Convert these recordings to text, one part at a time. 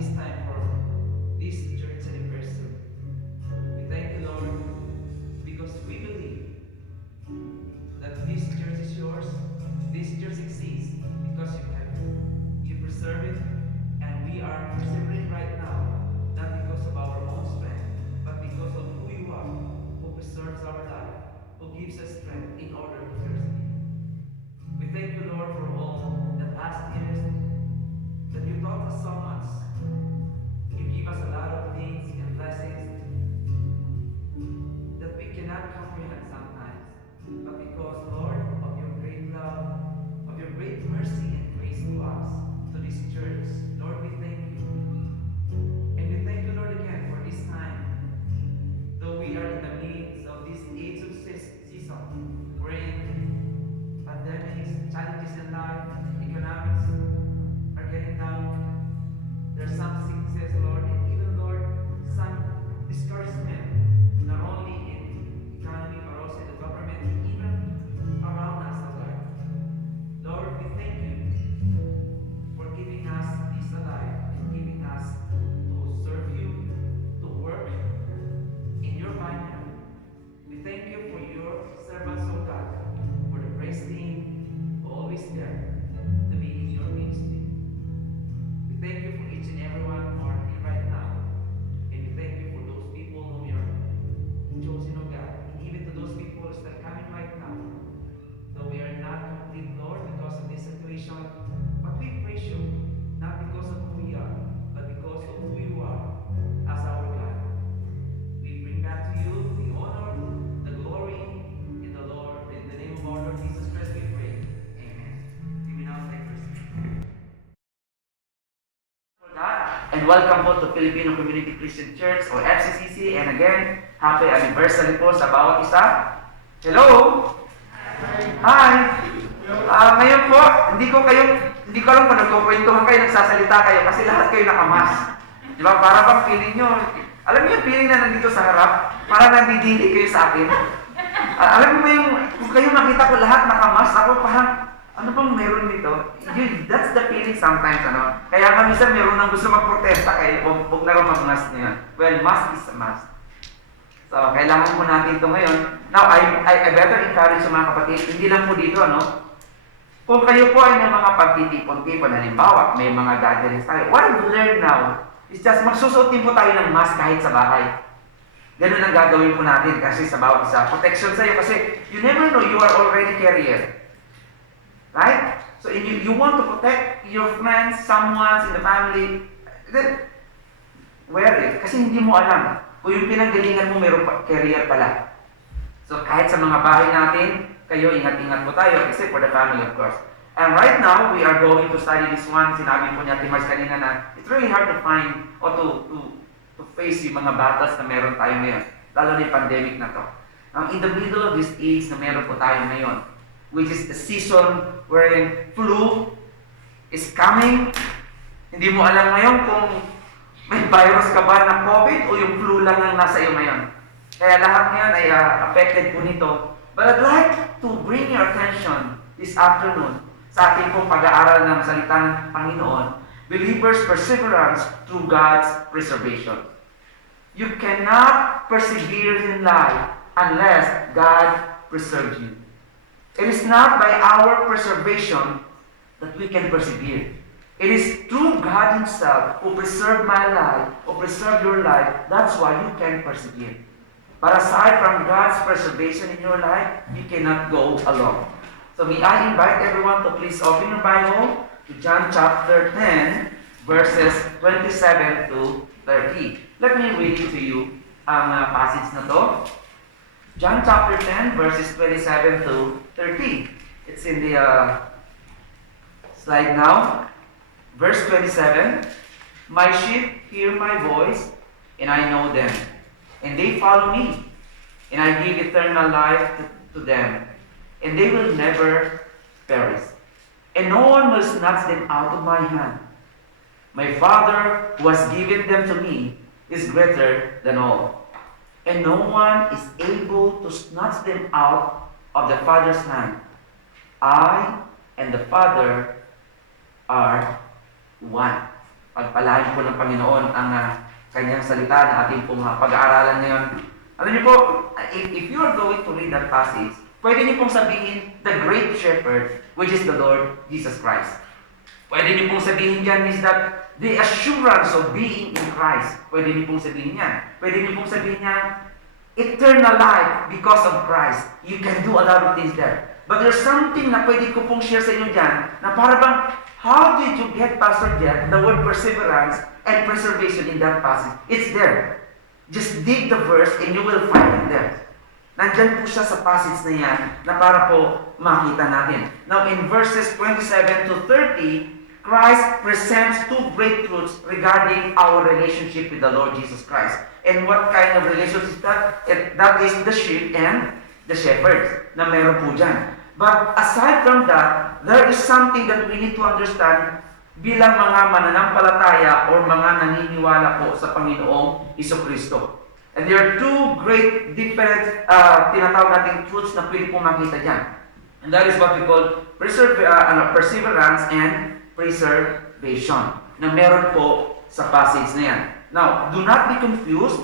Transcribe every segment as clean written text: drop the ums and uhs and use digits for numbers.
this time for this church anniversary. We thank you, Lord, because we believe that this church is yours. This church exists because you kept it. You preserve it, and we are persevering right now, not because of our own strength, but because of who you are, who preserves our life, who gives us strength in order to persevere. We thank you, Lord, for all the past years that you taught us so much. You give us a lot of things and blessings that we cannot comprehend sometimes. But because, Lord, of your great love, of your great mercy and grace to us, to this church, Lord, we thank you. And we thank you, Lord, again for this time. Though we are in the midst of this age of season, wherein pandemics, challenges in life, economics are getting down. There's some sicknesses, Lord, and even, Lord, some discouragement, not only in economy, but also in the government, and even around us, Lord. Lord, we thank you for giving us this alive and giving us to serve you, to work in your vineyard. We thank you for your servants, O God, for the praise team, always there to be in your ministry. We thank you for each and everyone who are here right now. And we thank you for those people whom you are chosen, O God. And even to those people who are still coming right now. Though we are not complete, Lord, because of this situation, but we praise you, not because of who we are, but because of who you are as our God. We bring back to you the honor, the glory, in the Lord, in the name of our Lord Jesus Christ we pray. Amen. You may now take your seat. And welcome po to Filipino Community Christian Church or FCCC, and again, happy anniversary po sa bawat isa. Hello! Hi! Ngayon po, hindi ko alam kung nagkukwentuhan kayo, nagsasalita kayo kasi lahat kayo nakamas. Di ba? Para bang feeling nyo, alam niyo yung feeling na nandito sa harap, para nandidili kayo sa akin. Alam mo ba yung, kung kayo nakita ko lahat nakamas, ako parang, ano bang meron dito? That's the feeling sometimes, ano? Kaya nga minsan meron nang gusto magprotesta kayo, huwag na rin mag-mask niya. Well, mask is a mask. So, kailangan po natin ito ngayon. Now, I better encourage sa mga kapatid, hindi lang po dito, ano? Kung kayo po ay may mga pagtitipon-tipon, halimbawa, may mga gatherings tayo, what I've learned now is just magsusuot din po tayo ng mask kahit sa bahay. Ganun ang gagawin po natin kasi sa bawat isa. Protection sa'yo kasi you never know, you are already carrier. Right? So, if you want to protect your friends, someone in the family, then wear it. Kasi hindi mo alam kung yung pinanggalingan mo mayroong carrier pala. So, kahit sa mga bahay natin, kayo, ingat-ingat po tayo, except for the family, of course. And right now, we are going to study this one. Sinabi po niya, Timars, kanina na, it's really hard to find or to face yung mga battles na meron tayo ngayon. Lalo na yung pandemic na to. Now, in the middle of this age na meron po tayo ngayon, which is the season wherein flu is coming, hindi mo alam ngayon kung may virus ka ba ng COVID o yung flu lang ang nasa iyo ngayon. Kaya lahat ngayon ay affected po nito. But I'd like to bring your attention this afternoon sa ating pong pag-aaral ng salita ng Panginoon, believers' perseverance through God's preservation. You cannot persevere in life unless God preserves you. It is not by our preservation that we can persevere. It is through God Himself who preserved my life, who preserved your life. That's why you can persevere. But aside from God's preservation in your life, you cannot go alone. So may I invite everyone to please open your Bible to John chapter 10, verses 27 to 30. Let me read it to you ang passage na to. John chapter 10, verses 27 to 30. It's in the slide now. Verse 27, my sheep hear my voice, and I know them, and they follow me, and I give eternal life to them, and they will never perish, and no one will snatch them out of my hand. My Father, who has given them to me, is greater than all, and no one is able to snatch them out of the Father's hand. I and the Father are one. Pagpalain po ng Panginoon ang kanyang salita na ating pong pag-aaralan ngayon. Alam niyo po, if you are going to read that passage, pwede niyo pong sabihin, the great shepherd, which is the Lord Jesus Christ. Pwede niyo pong sabihin dyan is that the assurance of being in Christ. Pwede niyo pong sabihin yan. Pwede niyo pong sabihin yan, eternal life because of Christ. You can do a lot of things there. But there's something na pwede ko pong share sa inyo dyan, na para bang, how did you get, Pastor Jeff, the word perseverance and preservation in that passage? It's there. Just dig the verse and you will find it there. Nandyan po siya sa passage na yan na para po makita natin. Now in verses 27 to 30, Christ presents two great truths regarding our relationship with the Lord Jesus Christ. And what kind of relationship is that? That is the sheep and the shepherds na meron po dyan. But aside from that, there is something that we need to understand bilang mga mananampalataya or mga naniniwala po sa Panginoong Jesucristo. And there are two great different tinatawag nating truths na pwede pong makita dyan. And that is what we call perseverance and preservation na meron po sa passage na yan. Now, do not be confused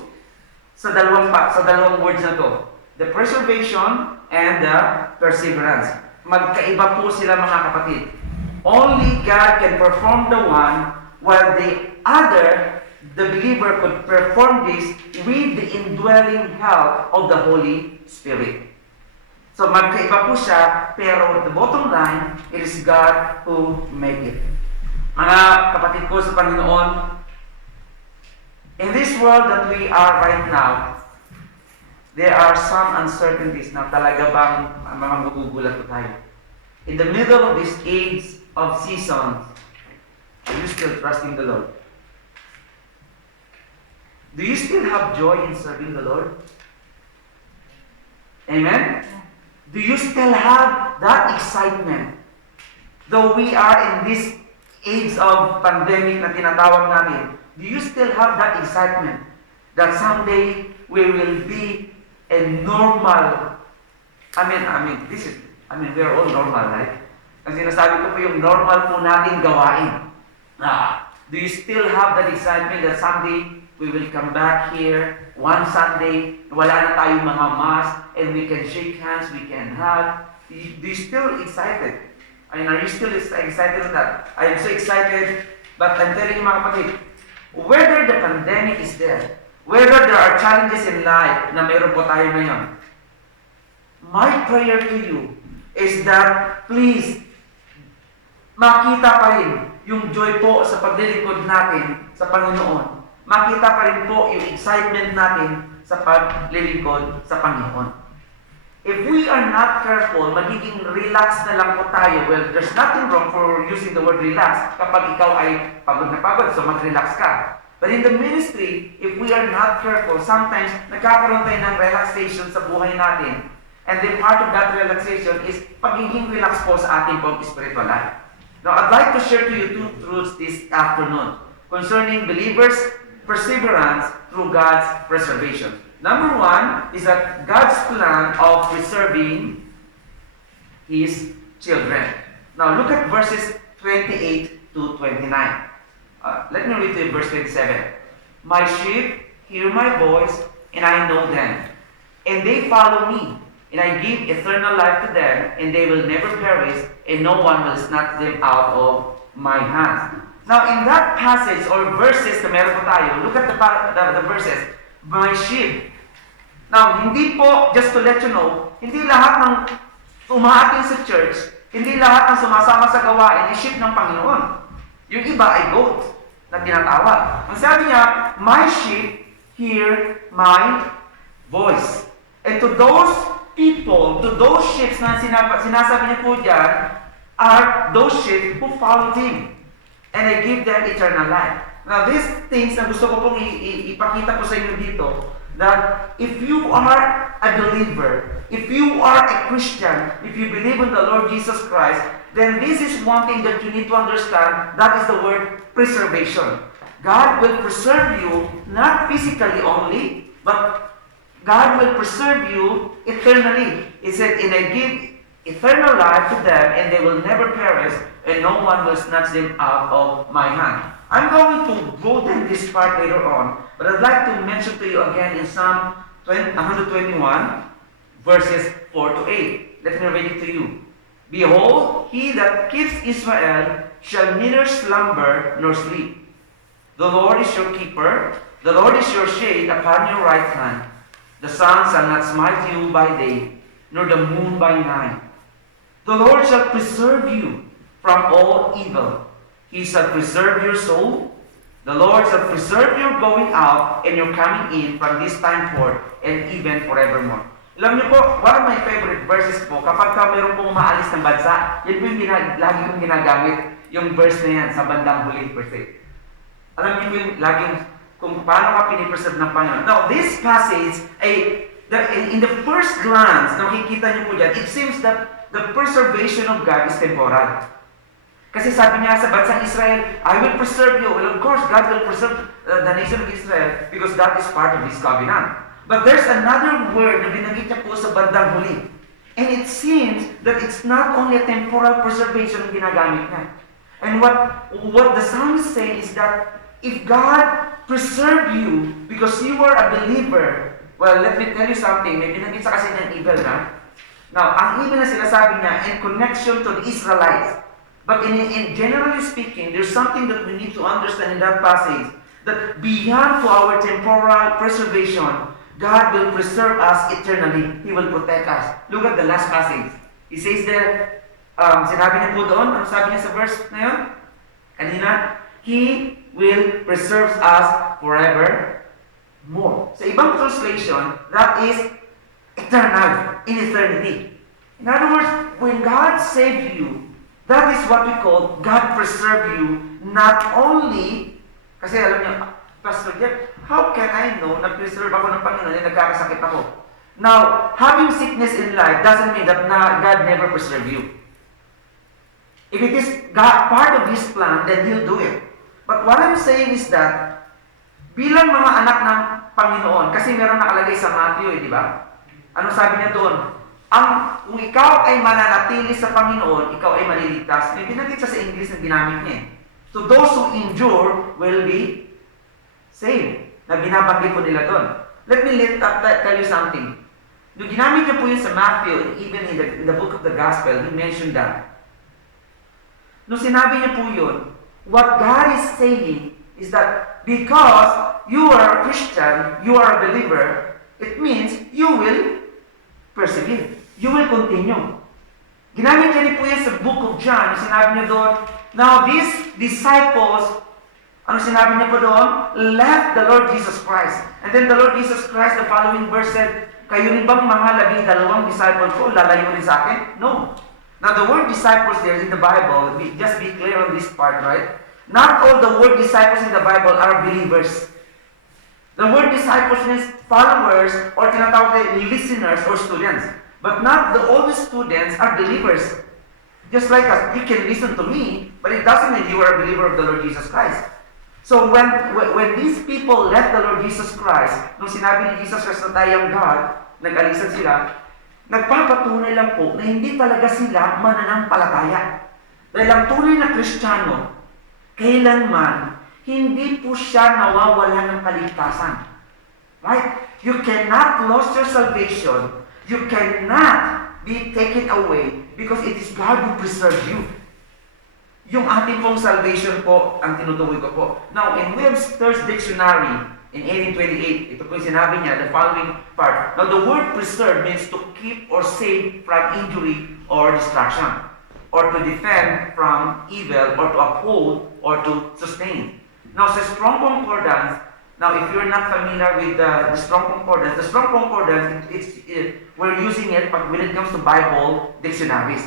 sa dalawang words na to. The preservation and the perseverance. Magkaiba po sila mga kapatid. Only God can perform the one, while the other, the believer, could perform this with the indwelling help of the Holy Spirit. So magkaiba po siya, pero the bottom line, it is God who make it. Mga kapatid ko sa Panginoon, in this world that we are right now, there are some uncertainties na talaga bang mga magugulat po tayo. In the middle of this age of seasons, are you still trusting the Lord? Do you still have joy in serving the Lord? Amen? Do you still have that excitement? Though we are in this age of pandemic na tinatawag natin, do you still have that excitement that someday we will be a normal, we are all normal, right? Ang sinasabi ko po yung normal po natin gawain. Do you still have that excitement that someday we will come back here one Sunday, wala na tayong mga mask, and we can shake hands, we can hug? Do you still excited? Are you still excited with that? I am so excited, but I'm telling you mga kapatid, whether the pandemic is there, whether there are challenges in life na meron po tayo ngayon, my prayer to you is that please, makita pa rin yung joy po sa paglilingkod natin sa Panginoon. Makita pa rin po yung excitement natin sa paglilingkod sa Panginoon. If we are not careful, magiging relax na lang po tayo. Well, there's nothing wrong for using the word relax kapag ikaw ay pagod na pagod, so mag-relax ka. But in the ministry, if we are not careful, sometimes nagkakaroon tayo ng relaxation sa buhay natin. And then part of that relaxation is pagiging relax po sa ating pong spiritual life. Now, I'd like to share to you two truths this afternoon concerning believers' perseverance through God's preservation. Number one is that God's plan of preserving His children. Now, look at verses 28 to 29. Let me read to you verse 27. My sheep hear my voice, and I know them, and they follow me. And I give eternal life to them, and they will never perish, and no one will snatch them out of my hands. Now, in that passage or verses na meron po tayo, look at the verses. My sheep. Now, hindi po, just to let you know, hindi lahat ng umaating sa church, hindi lahat ng sumasama sa gawain ay sheep ng Panginoon. Yung iba ay goat na tinatawag. Ang sabi niya, my sheep hear my voice. And to those people, to those sheep na sinasabi niya po dyan, are those sheep who followed Him. And I give them eternal life. Now, these things na gusto ko pong ipakita po sa inyo dito, that if you are a believer, if you are a Christian, if you believe in the Lord Jesus Christ, then this is one thing that you need to understand, that is the word preservation. God will preserve you, not physically only, but God will preserve you eternally. He said, and I give eternal life to them, and they will never perish, and no one will snatch them out of my hand. I'm going to broaden this part later on, but I'd like to mention to you again in Psalm 121, verses 4 to 8. Let me read it to you. Behold, he that keeps Israel shall neither slumber nor sleep. The Lord is your keeper. The Lord is your shade upon your right hand. The sun shall not smite you by day, nor the moon by night. The Lord shall preserve you from all evil. He shall preserve your soul. The Lord shall preserve your going out and your coming in from this time forth and even forevermore. Alam niyo po, one of my favorite verses po, kapag ka mayroon pong umaalis ng bansa, yan po yung lagi kong ginagamit, yung verse na yan sa bandang huli, per se. Alam niyo po yung laging kung paano ka pinipreserve ng Panginoon. Now, this passage, in the first glance, nakikita niyo po dyan, it seems that the preservation of God is temporal. Kasi sabi niya sa bansang Israel, I will preserve you. Well, of course, God will preserve the nation of Israel because that is part of His covenant. But there's another word na binanggit niya po sa bandang huli. And it seems that it's not only a temporal preservation ang ginagamit niya. And what the psalmist is saying is that if God preserve you because you are a believer, well, let me tell you something. May binanggit sa kasi ng evil na. Now, ang evil na sinasabi niya in connection to the Israelites. But in generally speaking, there's something that we need to understand in that passage, that beyond to our temporal preservation, God will preserve us eternally. He will protect us. Look at the last passage. He says there, sinabi niya po doon, ano sabi niya sa verse na yun? Kanina, He will preserve us forever more. Sa ibang translation, that is eternal, in eternity. In other words, when God saved you, that is what we call God preserve you, not only, kasi alam niyo, Pastor Jeff, how can I know na preserve ako ng Panginoon na nagkakasakit ako? Now, having sickness in life doesn't mean that God never preserve you. If it is God, part of His plan, then He'll do it. But what I'm saying is that, bilang mga anak ng Panginoon, kasi meron nakalagay sa Matthew, di ba? Ano sabi niya doon? Kung ikaw ay mananatili sa Panginoon, ikaw ay maliligtas. May binanggit sa English na ginamit niya. So those who endure will be saved. Na binabanggit po nila doon. Let me tell you something. Nung ginamit niya po yun sa Matthew, even in the book of the Gospel, he mentioned that. Nung sinabi niya po yun, what God is saying is that because you are a Christian, you are a believer, it means you will persevere. You will continue. Ginamit niya rin po yan sa book of John. Sinabi niya doon, now these disciples, ano sinabi niya po doon? Left the Lord Jesus Christ. And then the Lord Jesus Christ, the following verse said, kayo rin bang mga 12 disciples ko, lalayo rin sa akin? No. Now the word disciples there in the Bible, just be clear on this part, right? Not all the word disciples in the Bible are believers. The word disciples means followers or tinatawag na listeners or students. But not all the students are believers. Just like us, you can listen to me, but it doesn't mean you are a believer of the Lord Jesus Christ. So when these people left the Lord Jesus Christ, nung sinabi ni Jesus Christ na tayo ang God, nag-alisan sila, nagpapatunay lang po na hindi talaga sila mananampalataya. Dahil ang tunay na Kristiyano, kailanman, hindi po siya nawawala ng kaligtasan. Right? You cannot lose your salvation. You cannot be taken away because it is God who preserves you. Yung ating pong salvation po, ang tinutukoy ko po. Now, in Webster's Dictionary, in 1828, ito po yung sinabi niya, the following part. Now, the word preserve means to keep or save from injury or destruction, or to defend from evil, or to uphold, or to sustain. Now, sa Strong Concordance, now if you're not familiar with the Strong Concordance, we're using it when it comes to Bible dictionaries.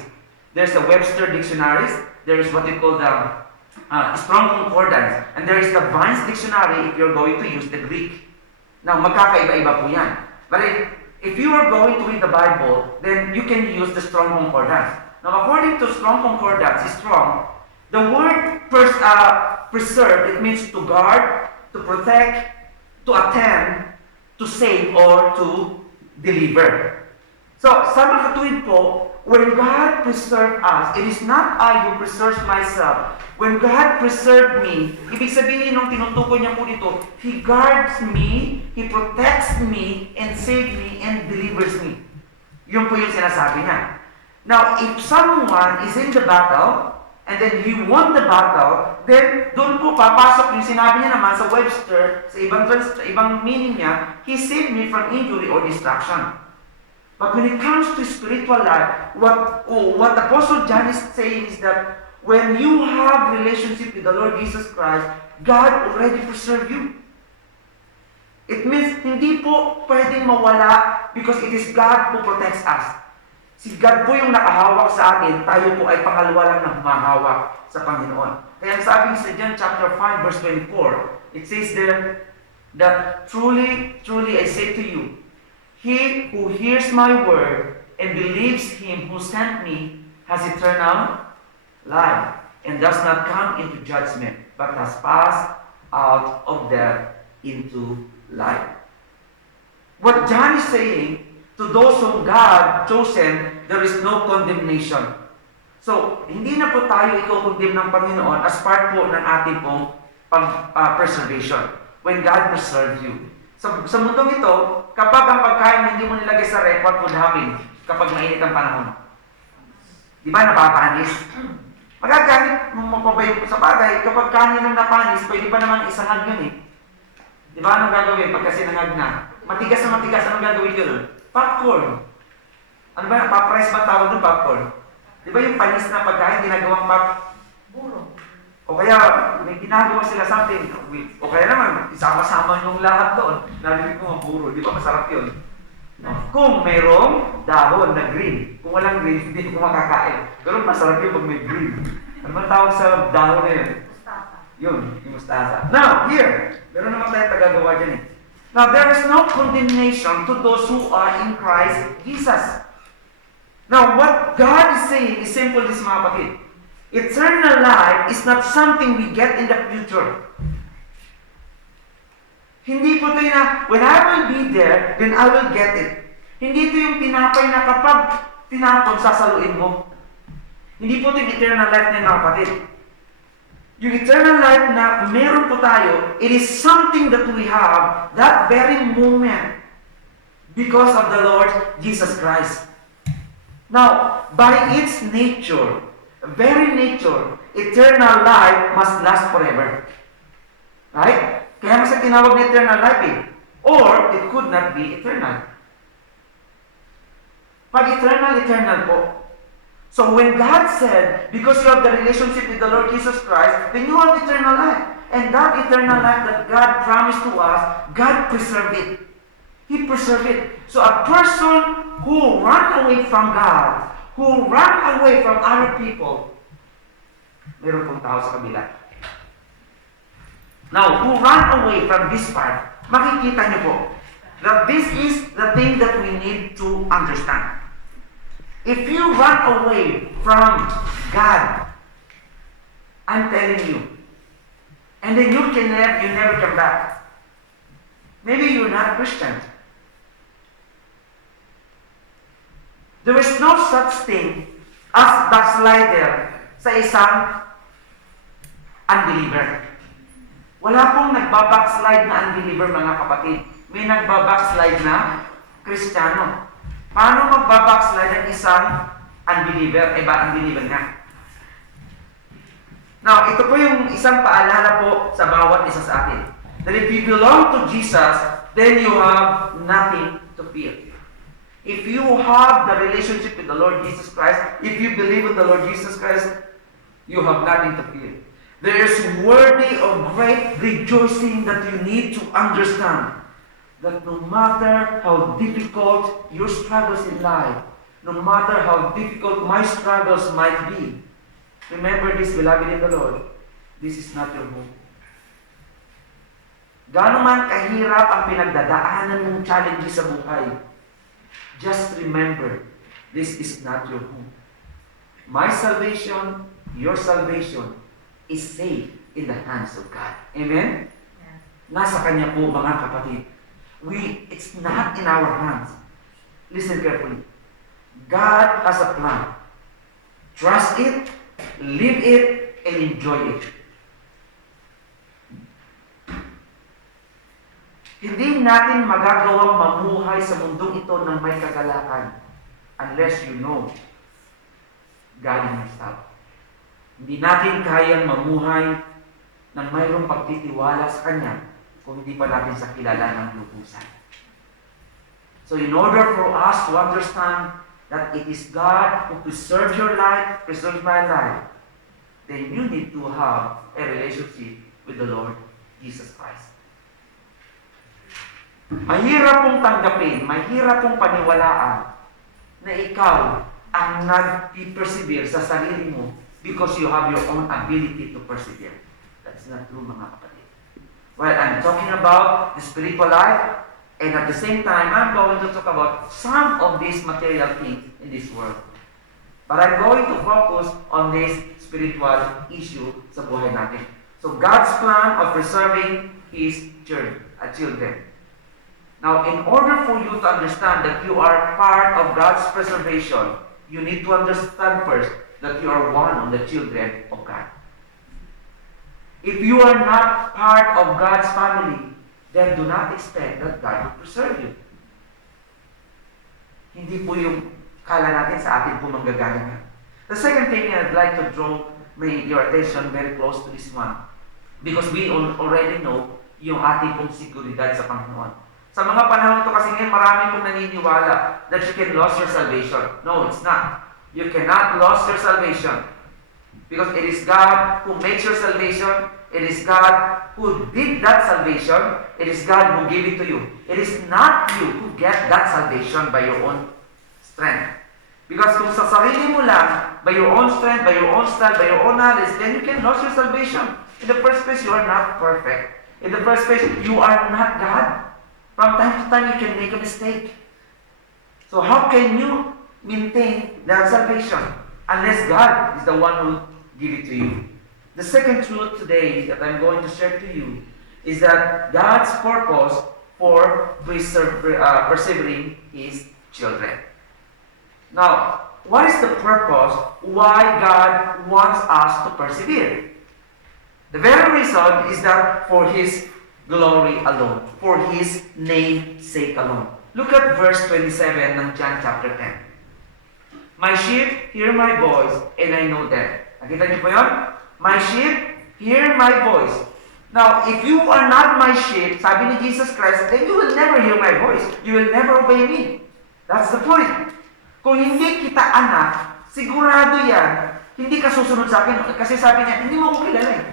There's the Webster dictionaries, there is what we call the Strong Concordance, and there is the Vine's dictionary if you're going to use the Greek. Now, magkakaiba-iba po yan. But if you are going to read the Bible, then you can use the Strong Concordance. Now, according to Strong Concordance, strong, the word preserve, it means to guard, to protect, to attend, to save, or to deliver. So, sa mga katuwid po, when God preserved us, it is not I who preserves myself. When God preserved me, ibig sabihin nung tinutukoy niya po dito, He guards me, He protects me, and saves me, and delivers me. Yun po yung sinasabi niya. Now, if someone is in the battle, and then he won the battle, then doon po papasok yung sinabi niya naman sa Webster, sa ibang meaning niya, He saved me from injury or destruction. But when it comes to spiritual life, what Apostle John is saying is that when you have relationship with the Lord Jesus Christ, God already preserved you. It means hindi po pwedeng mawala because it is God who protects us. Si God po yung nakahawak sa atin, tayo po ay pangalawa lang na humahawak sa Panginoon. Kaya sabi sa John chapter 5 verse 24, it says there that truly, truly I say to you, he who hears my word and believes him who sent me has eternal life and does not come into judgment, but has passed out of death into life. What John is saying, to those whom God chosen, there is no condemnation. So, hindi na po tayo i-condemn ng Panginoon as part po ng ating pong preservation. When God preserves you. Sa mundong ito, kapag ang pagkain hindi mo nilagay sa ref, what would happen kapag mainit ang panahon? Di ba napapanis? Magagamit mo pa ba yung sa bagay, kapag kanin ng napanis, pwede pa naman isangag yun eh. Di ba anong gagawin pagka sinangag na? Matigas na matigas, anong gagawin yun? Popcorn. Ano ba? Papress ba tawag ng popcorn? Di ba yung panis na pagkain, ginagawang Buro. o kaya may ginagawa sila something. O kaya naman, isama-sama yung lahat doon. Narinig ko mga puro. Di ba masarap yun? No. Kung mayroong dahon na green. Kung walang green, hindi ko makakain. Pero masarap yun pag may green. Ano man tawag sa dahon na yun? Mustasa. Yun, yung mustasa. Now, here, meron naman tayo tagagawa dyan eh. Now, there is no condemnation to those who are in Christ Jesus. Now, what God is saying is simple this mga kapatid. Eternal life is not something we get in the future. Hindi po ito na, when I will be there, then I will get it. Hindi ito yung tinapay na kapag tinapon, sasaluin mo. Hindi po ito yung eternal life na mga kapatid. Yung eternal life na meron po tayo, it is something that we have that very moment because of the Lord Jesus Christ. Now, by its nature, very nature, eternal life must last forever. Right? Kaya mas tinawag na eternal life eh. Or, it could not be eternal. Pag eternal, eternal po. So when God said, because you have the relationship with the Lord Jesus Christ, then you have eternal life. And that eternal life that God promised to us, God preserved it. He preserved it. So a person who ran away from God, who ran away from other people, meron pong tao sa kabila. Now, who ran away from this part, makikita niyo po that this is the thing that we need to understand. If you run away from God, I'm telling you, and then you never come back. Maybe you're not Christian. There is no such thing as backslider sa isang unbeliever. Wala pong nagbabackslide na unbeliever mga kapatid. May nagbabackslide na Kristiyano. Paano magbabackslide ang isang unbeliever? Unbeliever nga. Now, ito po yung isang paalala po sa bawat isa sa atin. That if you belong to Jesus, then you have nothing to fear. If you have the relationship with the Lord Jesus Christ, if you believe in the Lord Jesus Christ, you have nothing to fear. There is worthy of great rejoicing that you need to understand that no matter how difficult your struggles in life, no matter how difficult my struggles might be, remember this, beloved in the Lord, this is not your home. Gaano man kahirap ang pinagdadaanan mong challenges sa buhay, just remember, this is not your home. My salvation, your salvation, is safe in the hands of God. Amen? Yes. Nasa Kanya po mga kapatid. It's not in our hands. Listen carefully. God has a plan. Trust it, live it, and enjoy it. Hindi natin magagawang mamuhay sa mundong ito ng may kagalakan unless you know God in yourself. Hindi natin kayang mamuhay ng mayroong pagtitiwala sa Kanya kung hindi pa natin sa kilala ng lubusan. So in order for us to understand that it is God who preserves your life, preserves my life, then you need to have a relationship with the Lord Jesus Christ. Mahirap pong tanggapin, mahirap pong paniwalaan na ikaw ang nag-persevere sa sarili mo because you have your own ability to persevere. That's not true, mga kapatid. Well, I'm talking about the spiritual life, and at the same time, I'm going to talk about some of these material things in this world. But I'm going to focus on this spiritual issue sa buhay natin. So God's plan of preserving His children. Now, in order for you to understand that you are part of God's preservation, you need to understand first that you are one of the children of God. If you are not part of God's family, then do not expect that God will preserve you. Hindi po yung kala natin sa atin po manggagaling. The second thing I'd like to draw your attention very close to this one, because we already know yung ating pong seguridad sa Panginoon. Sa mga panahon ito kasi ngayon, marami pong naniniwala that you can lose your salvation. No, it's not. You cannot lose your salvation. Because it is God who makes your salvation. It is God who did that salvation. It is God who gave it to you. It is not you who get that salvation by your own strength. Because kung sa sarili mo lang, by your own strength, by your own style, by your own knowledge, then you can lose your salvation. In the first place, you are not perfect. In the first place, you are not God. From time to time, you can make a mistake. So how can you maintain that salvation unless God is the one who give it to you? The second truth today that I'm going to share to you is that God's purpose for persevering His children. Now, what is the purpose why God wants us to persevere? The very reason is that for His glory alone, for His name's sake alone. Look at verse 27 ng John chapter 10. My sheep hear my voice, and I know them. Nakita niyo po yun? My sheep hear my voice. Now, if you are not my sheep, sabi ni Jesus Christ, then you will never hear my voice. You will never obey me. That's the point. Kung hindi kita anak, sigurado yan, hindi ka susunod sa akin. Kasi sabi niya, hindi mo ko kilala eh.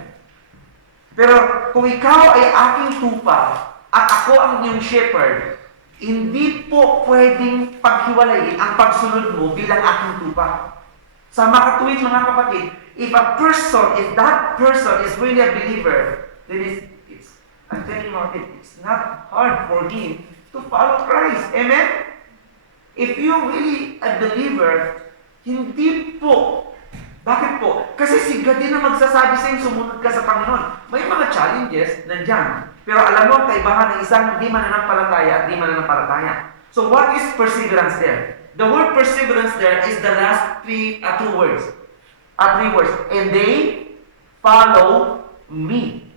Pero kung ikaw ay aking tupa at ako ang iyong shepherd, hindi po pwedeng paghiwalayin ang pagsunod mo bilang aking tupa. Sa makatuwid mga kapatid, if that person is really a believer, then I'm telling you, it's not hard for him to follow Christ. Amen? If you're really a believer, hindi po. Bakit po? Kasi si God din ang magsasabi sa iyo, sumunod ka sa Panginoon. May mga challenges nandyan. Pero alam mo, ang kaibahan ng isang hindi mananampalataya at hindi mananampalataya. So what is perseverance there? The word perseverance there is the last three words. Three words. And they follow me.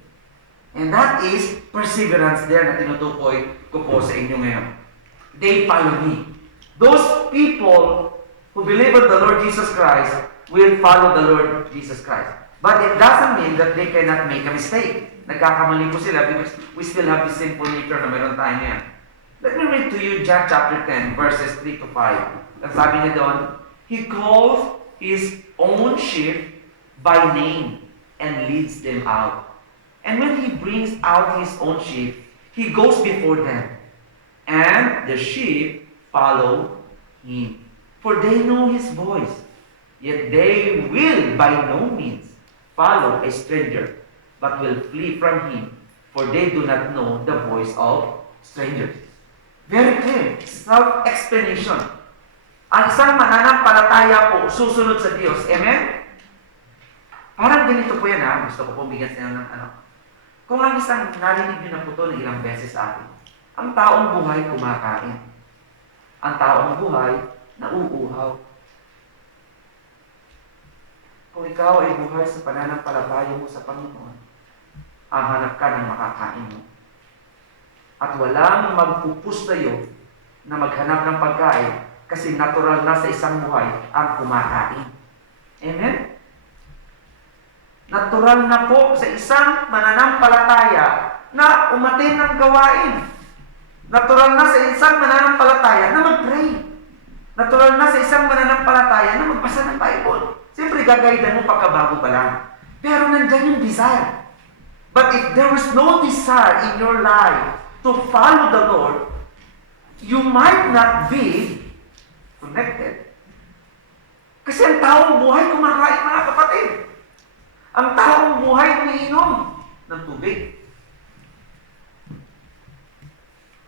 And that is perseverance there na tinutukoy ko po sa inyo ngayon. They follow me. Those people who believe in the Lord Jesus Christ will follow the Lord Jesus Christ. But it doesn't mean that they cannot make a mistake. Nagkakamali po sila because we still have the sinful nature na meron tayo ngayon. Let me read to you John chapter 10, verses 3 to 5. Ang sabi niya doon, He calls His own sheep by name and leads them out. And when He brings out His own sheep, He goes before them. And the sheep follow Him. For they know His voice. Yet they will by no means follow a stranger, but will flee from him, for they do not know the voice of strangers. Very clear. Self-explanation. Ang isang mananampalataya po, susunod sa Diyos. Amen? Parang ganito po yan ha. Gusto ko pong bigyan sa inyo ng ano. Kung ang isang narinig nyo na po ito na ilang beses sa atin, ang taong buhay kumakain. Ang taong buhay nauuhaw. Kung ikaw ay buhay sa pananampalataya mo sa Panginoon, hahanap ka ng makakain mo. At walang magpupus sa'yo na maghanap ng pagkain kasi natural na sa isang buhay ang kumakain. Amen? Natural na po sa isang mananampalataya na umatin ng gawain. Natural na sa isang mananampalataya na mag-pray. Natural na sa isang mananampalataya na magbasa ng Bible. Siyempre, gagaydan mo pagkabago pa lang. Pero nandyan yung desire. But if there is no desire in your life to follow the Lord, you might not be connected. Kasi ang taong buhay kumakain, mga kapatid. Ang taong buhay umiinom ng tubig.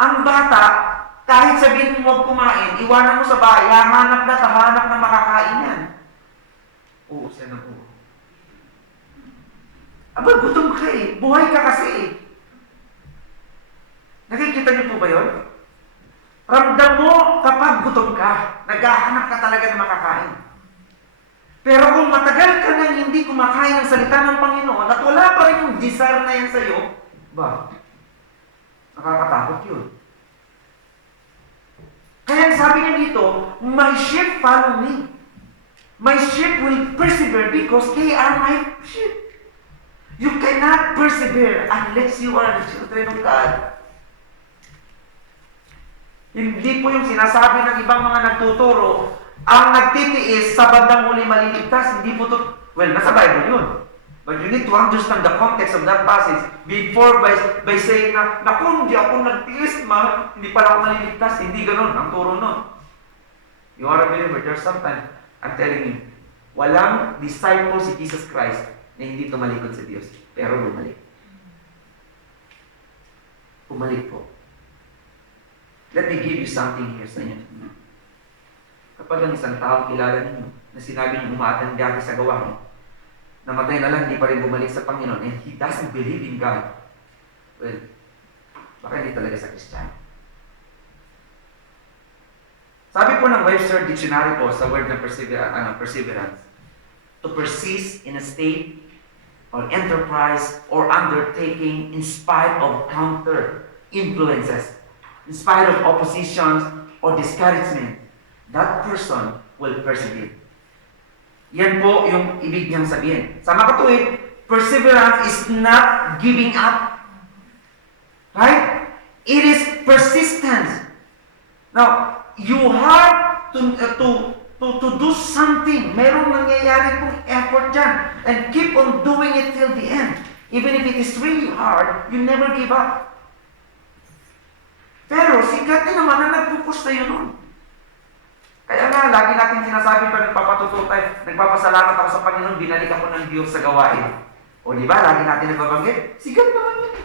Ang bata, kahit sabihin mo huwag kumain, iwanan mo sa bahay, hahanap na tahanap na makakain yan. Oo, siya na po. Aba, gutom ka eh. Buhay ka kasi eh. Nakikita niyo po ba yun? Ramdam mo kapag gutom ka, naghahanap ka talaga ng makakain. Pero kung matagal ka nang hindi kumakain ng salita ng Panginoon at wala pa rin yung desire na yan sa'yo, ba, nakakatakot yun. Kaya sabi niya dito, my sheep follow me. My sheep will persevere because they are my sheep. You cannot persevere unless you are the children of God. Hindi po yung sinasabi ng ibang mga nagtuturo, ang nagtitiis sa bandang huli maliligtas, hindi po to, well, nasa Bible yun. But you need to understand the context of that passage before by saying na, naku, hindi ako nagtiis, hindi pala ako maliligtas. Hindi ganun, ang turo nun. You are a believer, there's sometimes, I'm telling you, walang disciple si Jesus Christ na hindi tumalikod sa Diyos. Pero bumalik. Bumalik po. Let me give you something here sa inyo. Kapag ang isang taong kilala ninyo na sinabi niyo umaatan dati sa gawain, namatay na lang, hindi pa rin bumalik sa Panginoon, and he doesn't believe in God, well, baka hindi talaga sa Kristiyano. Sabi po ng Webster Dictionary po sa word na perseverance, to persist in a state or enterprise or undertaking in spite of counter influences, in spite of oppositions or discouragement, that person will persevere. Yan po yung ibig niyang sabihin. Sa makatuwid, perseverance is not giving up. Right? It is persistence. Now, you have to do something. Merong nangyayari pong effort dyan. And keep on doing it till the end. Even if it is really hard, you never give up. Pero sigat din naman na nagpupush tayo nun. Kaya nga, lagi natin sinasabi pa nagpapatuto tayo, nagpapasalamat ako sa Panginoon, binalik ako ng Diyos sa gawain. O di ba, lagi natin nagbabanggit, sigat naman yun.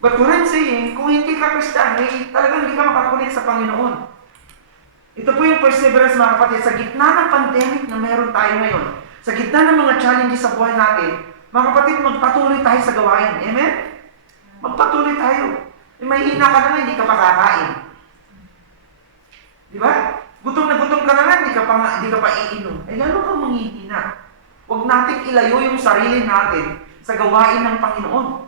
But what I'm saying, kung hindi ka Kristiyano, talagang hindi ka makakulit sa Panginoon. Ito po yung perseverance, mga kapatid, sa gitna ng pandemic na meron tayo ngayon, sa gitna ng mga challenges sa buhay natin, mga kapatid, magpatuloy tayo sa gawain. Amen? Magpatuloy tayo. May hina ka na, hindi ka makakain. Di ba? Gutom na gutom ka na lang, hindi ka pa iinom. Eh, lalo kang manghihina. Huwag natin ilayo yung sarili natin sa gawain ng Panginoon.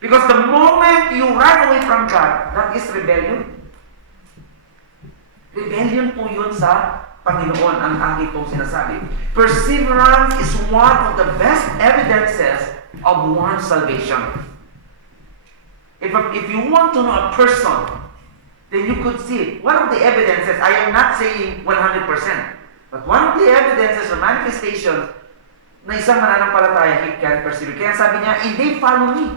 Because the moment you run away from God, that is rebellion. Rebellion po yun sa Panginoon, ang aking pong sinasabi. Perseverance is one of the best evidences of one's salvation. If you want to know a person, then you could see it. One of the evidences, I am not saying 100%, but one of the evidences or manifestations na isang mananampalataya, he can persevere. Kaya sabi niya, and they follow me.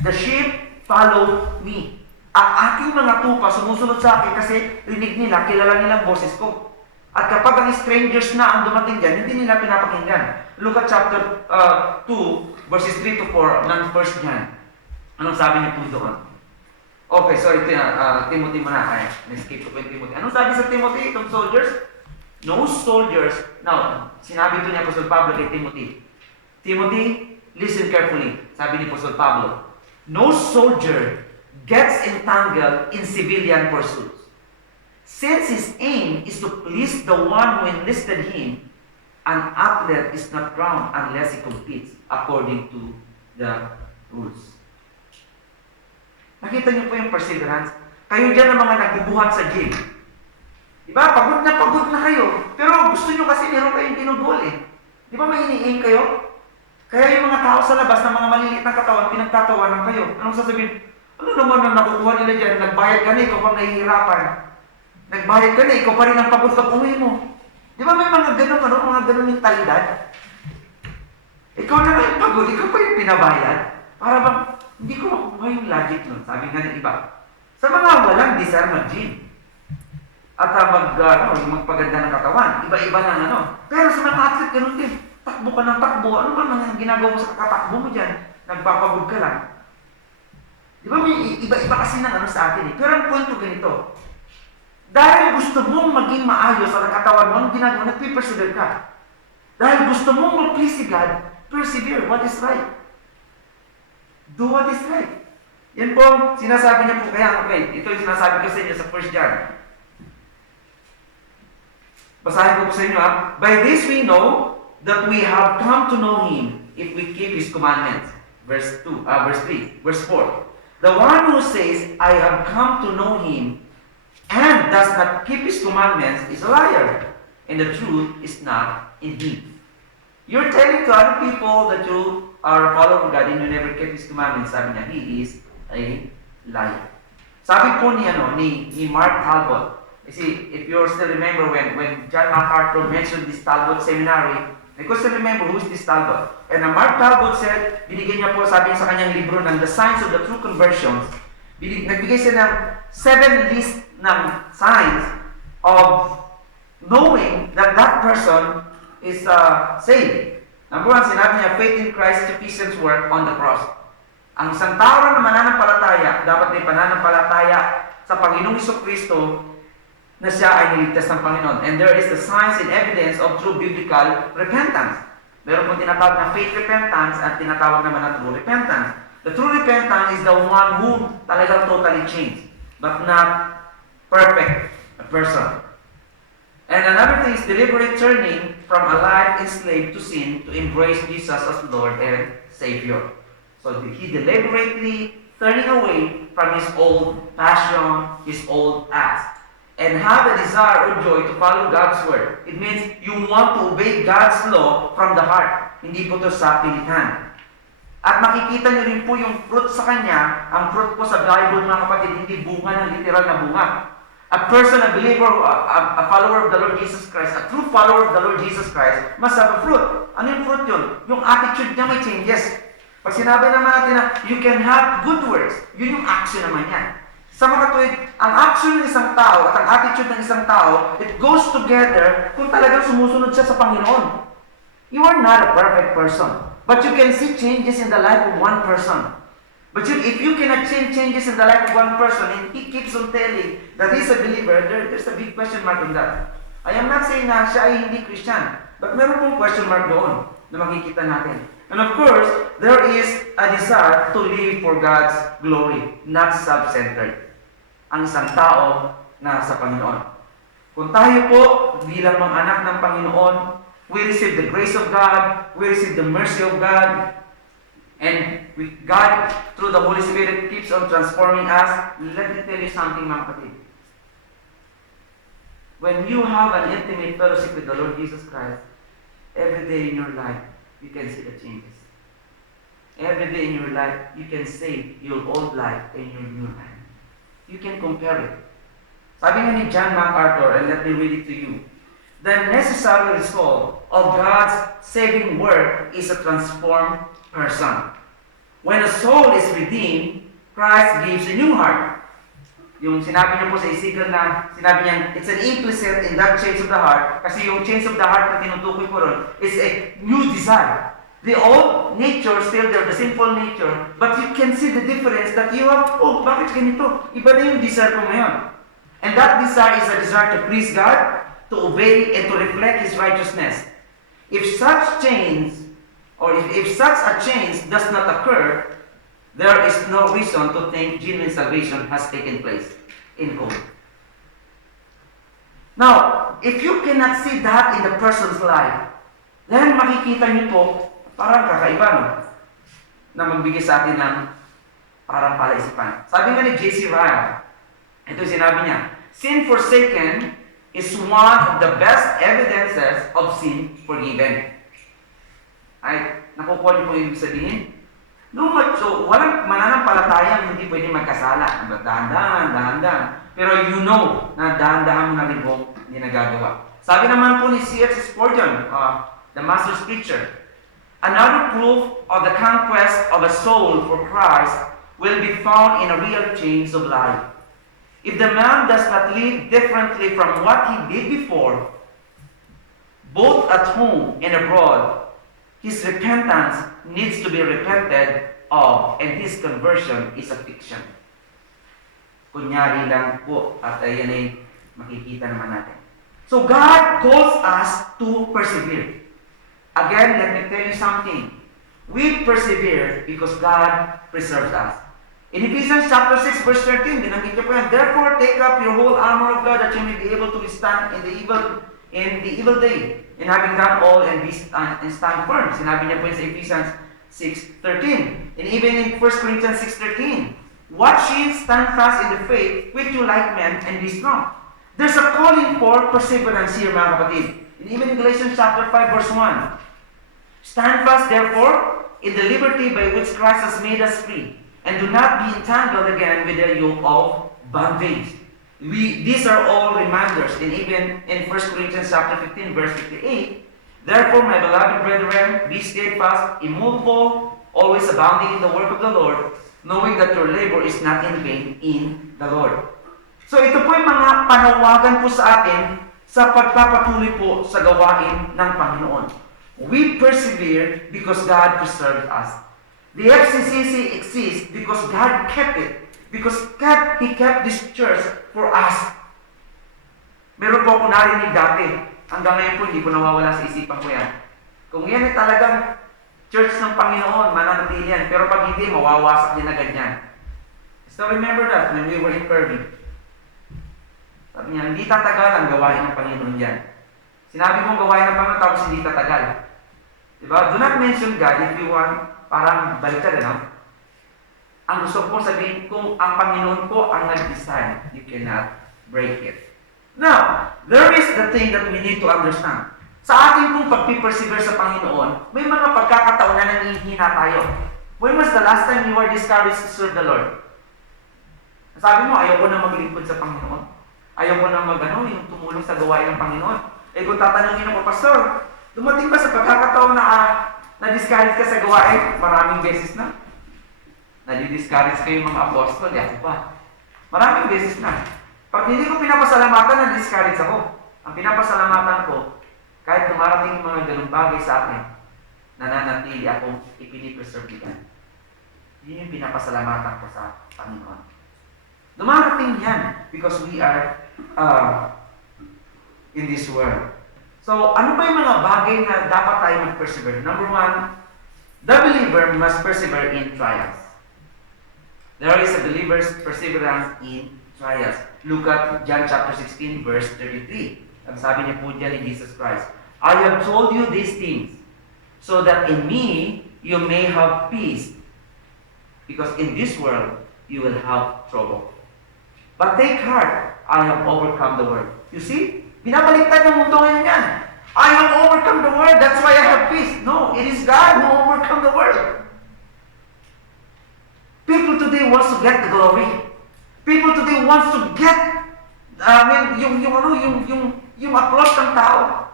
The sheep follow me. Ang aking mga tupa sumusunod sa akin kasi rinig nila, kilala nilang boses ko. At kapag ang strangers na ang dumating dyan, hindi nila pinapakinggan. Look at chapter 2, verses 3 to 4 ng 1 John. Anong sabi niya po doon? Okay, so ito yan, Timothy muna. Ay, na-escape ko pa yung Timothy. Anong sabi sa Timothy, itong soldiers? No soldiers. Now, sinabi ito niya Apostol Pablo kay Timothy. Timothy, listen carefully. Sabi ni Apostol Pablo, no soldier gets entangled in civilian pursuits. Since his aim is to please the one who enlisted him, an athlete is not crowned unless he competes according to the rules. Nakita niyo po yung perseverance? Kayo dyan ang mga nagbubuhat sa gym. Diba? Pagod na kayo. Pero gusto nyo kasi meron kayong ginugol eh. Di ba may ini-aim kayo? Kaya yung mga tao sa labas ng mga maliliit na katawan, pinagtatawanan kayo. Anong sasabihin? Ano naman ang nakukuha nila dyan? Nagbayad ka na, ikaw pang nahihirapan. Nagbayad ka na, ikaw pa rin ang pagod sa uwi mo. Di ba may mga ganun mentalidad? Ikaw na lang yung pagod, ikaw pa yung pinabayad. Para bang, hindi ko makukuha yung logic nun. Sabi nga ng iba. Sa mga walang desire mag-gym. At magpaganda ng katawan. Iba-iba ng ano. Pero sa mga athlete, ganun din. Takbo ka ng takbo. Ano ba ang ginagawa mo sa kakatakbo mo dyan? Nagpapagod ka lang. Di ba may iba-iba kasi ng ano sa atin eh. Pero ang point ko ganito. Dahil gusto mong maging maayos sa katawan mo, ang ginagawa, nagpipersevere ka. Dahil gusto mong mag-please si God, persevere. What is right? Do what is right. Yan po, sinasabi niya po kaya, okay, ito yung sinasabi ko sa inyo sa 1 John. Basahin ko po sa inyo ha. By this we know that we have come to know Him if we keep His commandments. Verse 3. Verse 4. The one who says, I have come to know Him and does not keep His commandments is a liar, and the truth is not in him. You're telling to other people that you are a follower of God and you never keep His commandments. Sabi niya, he is a liar. Sabi po ni Mark Talbot. You see, if you still remember when John MacArthur mentioned this Talbot seminary, I could still remember who is this Talbot. And Mark Talbot said, binigyan niya po, sabi niya sa kanyang libro ng The Signs of the True Conversions, nagbigay siya ng 7 list ng signs of knowing that that person is saved. Number 1, sinabi niya, faith in Christ's sufficient work on the cross. Ang isang tao na mananampalataya, dapat may pananampalataya sa Panginoong Jesucristo na siya ay niligtas ng Panginoon. And there is the signs and evidence of true biblical repentance. Meron pong tinatawag na faith repentance at tinatawag naman na true repentance. The true repentance is the one who talagang totally changed, but not perfect a person. And another thing is deliberate turning from a life enslaved to sin to embrace Jesus as Lord and Savior. So he deliberately turning away from his old passion, his old acts, and have a desire or joy to follow God's word. It means you want to obey God's law from the heart. Hindi po ito sa pilihan. At makikita niyo rin po yung fruit sa kanya. Ang fruit po sa Bible, mga kapatid, hindi bunga ng literal na bunga. A person, a believer, a follower of the Lord Jesus Christ, a true follower of the Lord Jesus Christ, must have a fruit. Ano yung fruit yun? Yung attitude niya may changes. Pag sinabi naman natin na you can have good words, yun yung action naman yan. Sa mga tuwid, ang action ng isang tao at ang attitude ng isang tao, it goes together kung talagang sumusunod siya sa Panginoon. You are not a perfect person, but you can see changes in the life of one person. But if you cannot change changes in the life of one person and he keeps on telling that he's a believer, there's a big question mark on that. I am not saying na siya ay hindi Christian, but meron pong question mark doon na makikita natin. And of course, there is a desire to live for God's glory, not self-centered. Ang isang tao na sa Panginoon. Kung tayo po bilang mga anak ng Panginoon, we receive the grace of God, we receive the mercy of God, and God, through the Holy Spirit, keeps on transforming us. Let me tell you something, mga kapatid. When you have an intimate fellowship with the Lord Jesus Christ, every day in your life, you can see the changes. Every day in your life, you can say your old life and your new life. You can compare it. Sabi nga ni John MacArthur, and let me read it to you. The necessary result of God's saving work is a transformed person. When a soul is redeemed, Christ gives a new heart. Yung sinabi niya po sa Ezekiel na, sinabi niya, it's an implicit in that change of the heart, kasi yung change of the heart na tinutukoy ko ron is a new desire. The old nature, still there, the sinful nature, but you can see the difference that you have, oh, bakit ganito? Iba na yung desire ko ngayon. And that desire is a desire to please God, to obey, and to reflect His righteousness. If such change, or if such a change does not occur, there is no reason to think genuine salvation has taken place. In quote. Now, if you cannot see that in the person's life, then makikita niyo po, parang kakaiba, no? Na magbigay sa atin ng parang palaisipan. Sabi nga ni J.C. Ryle, ito sinabi niya, sin forsaken is one of the best evidences of sin forgiven. Ay, nakukuha niyo po yung ibig sabihin? No, so, walang mananampalatayang hindi pwede magkasala. Dahan-dahan. Pero you know na dahan-dahan mo na rin po hindi nagagawa. Sabi naman po ni C.S. Spurgeon, the master's teacher, another proof of the conquest of a soul for Christ will be found in a real change of life. If the man does not live differently from what he did before, both at home and abroad, his repentance needs to be repented of, and his conversion is a fiction. Kunyari lang po, at ayan ay makikita naman natin. So God calls us to persevere. Again, let me tell you something. We persevere because God preserves us. In Ephesians chapter 6, verse 13, binanggit niyo po yan, therefore take up your whole armor of God that you may be able to withstand in the evil day, and having done all and stand firm. Sinabi niya po yun sa Ephesians 6:13. And even in 1 Corinthians 6:13, watch ye, stand fast in the faith, quit you like men, and be strong. There's a calling for perseverance here, mga kapatid. And even in Galatians chapter 5, verse 1, stand fast, therefore, in the liberty by which Christ has made us free, and do not be entangled again with the yoke of bondage. These are all reminders. And even in 1 Corinthians chapter 15, verse 58, therefore, my beloved brethren, be steadfast, immovable, always abounding in the work of the Lord, knowing that your labor is not in vain in the Lord. So ito po yung mga panawagan po sa atin sa pagpapatuloy po sa gawain ng Panginoon. We persevere because God preserved us. The FCCC exists because God kept it. Because He kept this church for us. Meron po ako narinig dati. Hanggang ngayon po, hindi po nawawala sa isipan ko yan. Kung yan ay talagang church ng Panginoon, mananatili yan. Pero pag hindi, mawawasak din agad yan. Still remember that when we were in Kirby. Sabi niya, hindi tatagal ang gawain ng Panginoon yan. Sinabi mong gawain ng Panginoon, tapos hindi tatagal. Diba? Do not mention God if you want, parang baliktad, ano? Ang gusto ko sabihin, kung ang Panginoon po ang nag-design, you cannot break it. Now, there is the thing that we need to understand. Sa ating pong pagpipersevere sa Panginoon, may mga pagkakataon na nangihina tayo. When was the last time you were discouraged to serve the Lord? Sabi mo, ayaw ko na maglingkod sa Panginoon. Ayaw ko na yung tumulong sa gawain ng Panginoon. Eh kung tatanungin ako, Pastor, dumating ba sa pagkakataon na na-discourage ka sa gawain? Maraming beses na. Nadi-discourage kayo mga apostol, ako pa. Maraming beses na. Pag hindi ko pinapasalamatan, na-discourage ako. Ang pinapasalamatan ko, kahit dumarating yung mga ganung bagay sa akin, nananatili akong ipinipreserve yan. Yun yung pinapasalamatan ko sa Panginoon. Dumarating yan because we are in this world. So, ano ba yung mga bagay na dapat tayo mag-persevere? Number one, the believer must persevere in trials. There is a believer's perseverance in trials. Look at John chapter 16, verse 33. Ang sabi niya po dyan ni Jesus Christ, I have told you these things, so that in me you may have peace. Because in this world, you will have trouble. But take heart, I have overcome the world. You see? Binabaliktad ng mundo ngayon yan. I have overcome the world, that's why I have peace. No, it is God who overcome the world. People today wants to get the glory. People today wants to get yung applause ng tao.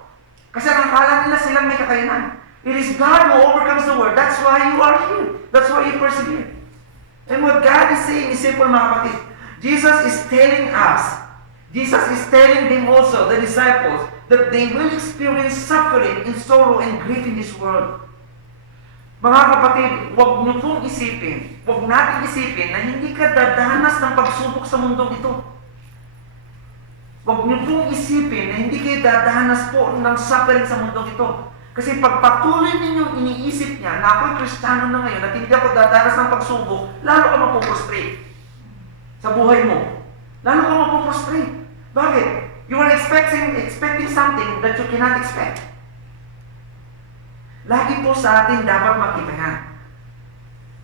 Kasi nakakala nila silang may kakayanan. It is God who overcomes the world. That's why you are here. That's why you persevere. And what God is saying is simple, mga kapatid. Jesus is telling us, Jesus is telling them also, the disciples, that they will experience suffering and sorrow and grief in this world. Mga kapatid, huwag niyo pong isipin, huwag natin isipin na hindi ka dadanas ng pagsubok sa mundong ito. Huwag niyo pong isipin na hindi kayo dadanas po ng suffering sa mundong ito. Kasi pag patuloy ninyong iniisip niya na ako'y Kristiyano na ngayon at hindi ako dadanas ng pagsubok, lalo ka mapuprostrate sa buhay mo. Lalo ka mapuprostrate. Bakit? You are expecting something that you cannot expect. Lagi po sa atin dapat makita yan.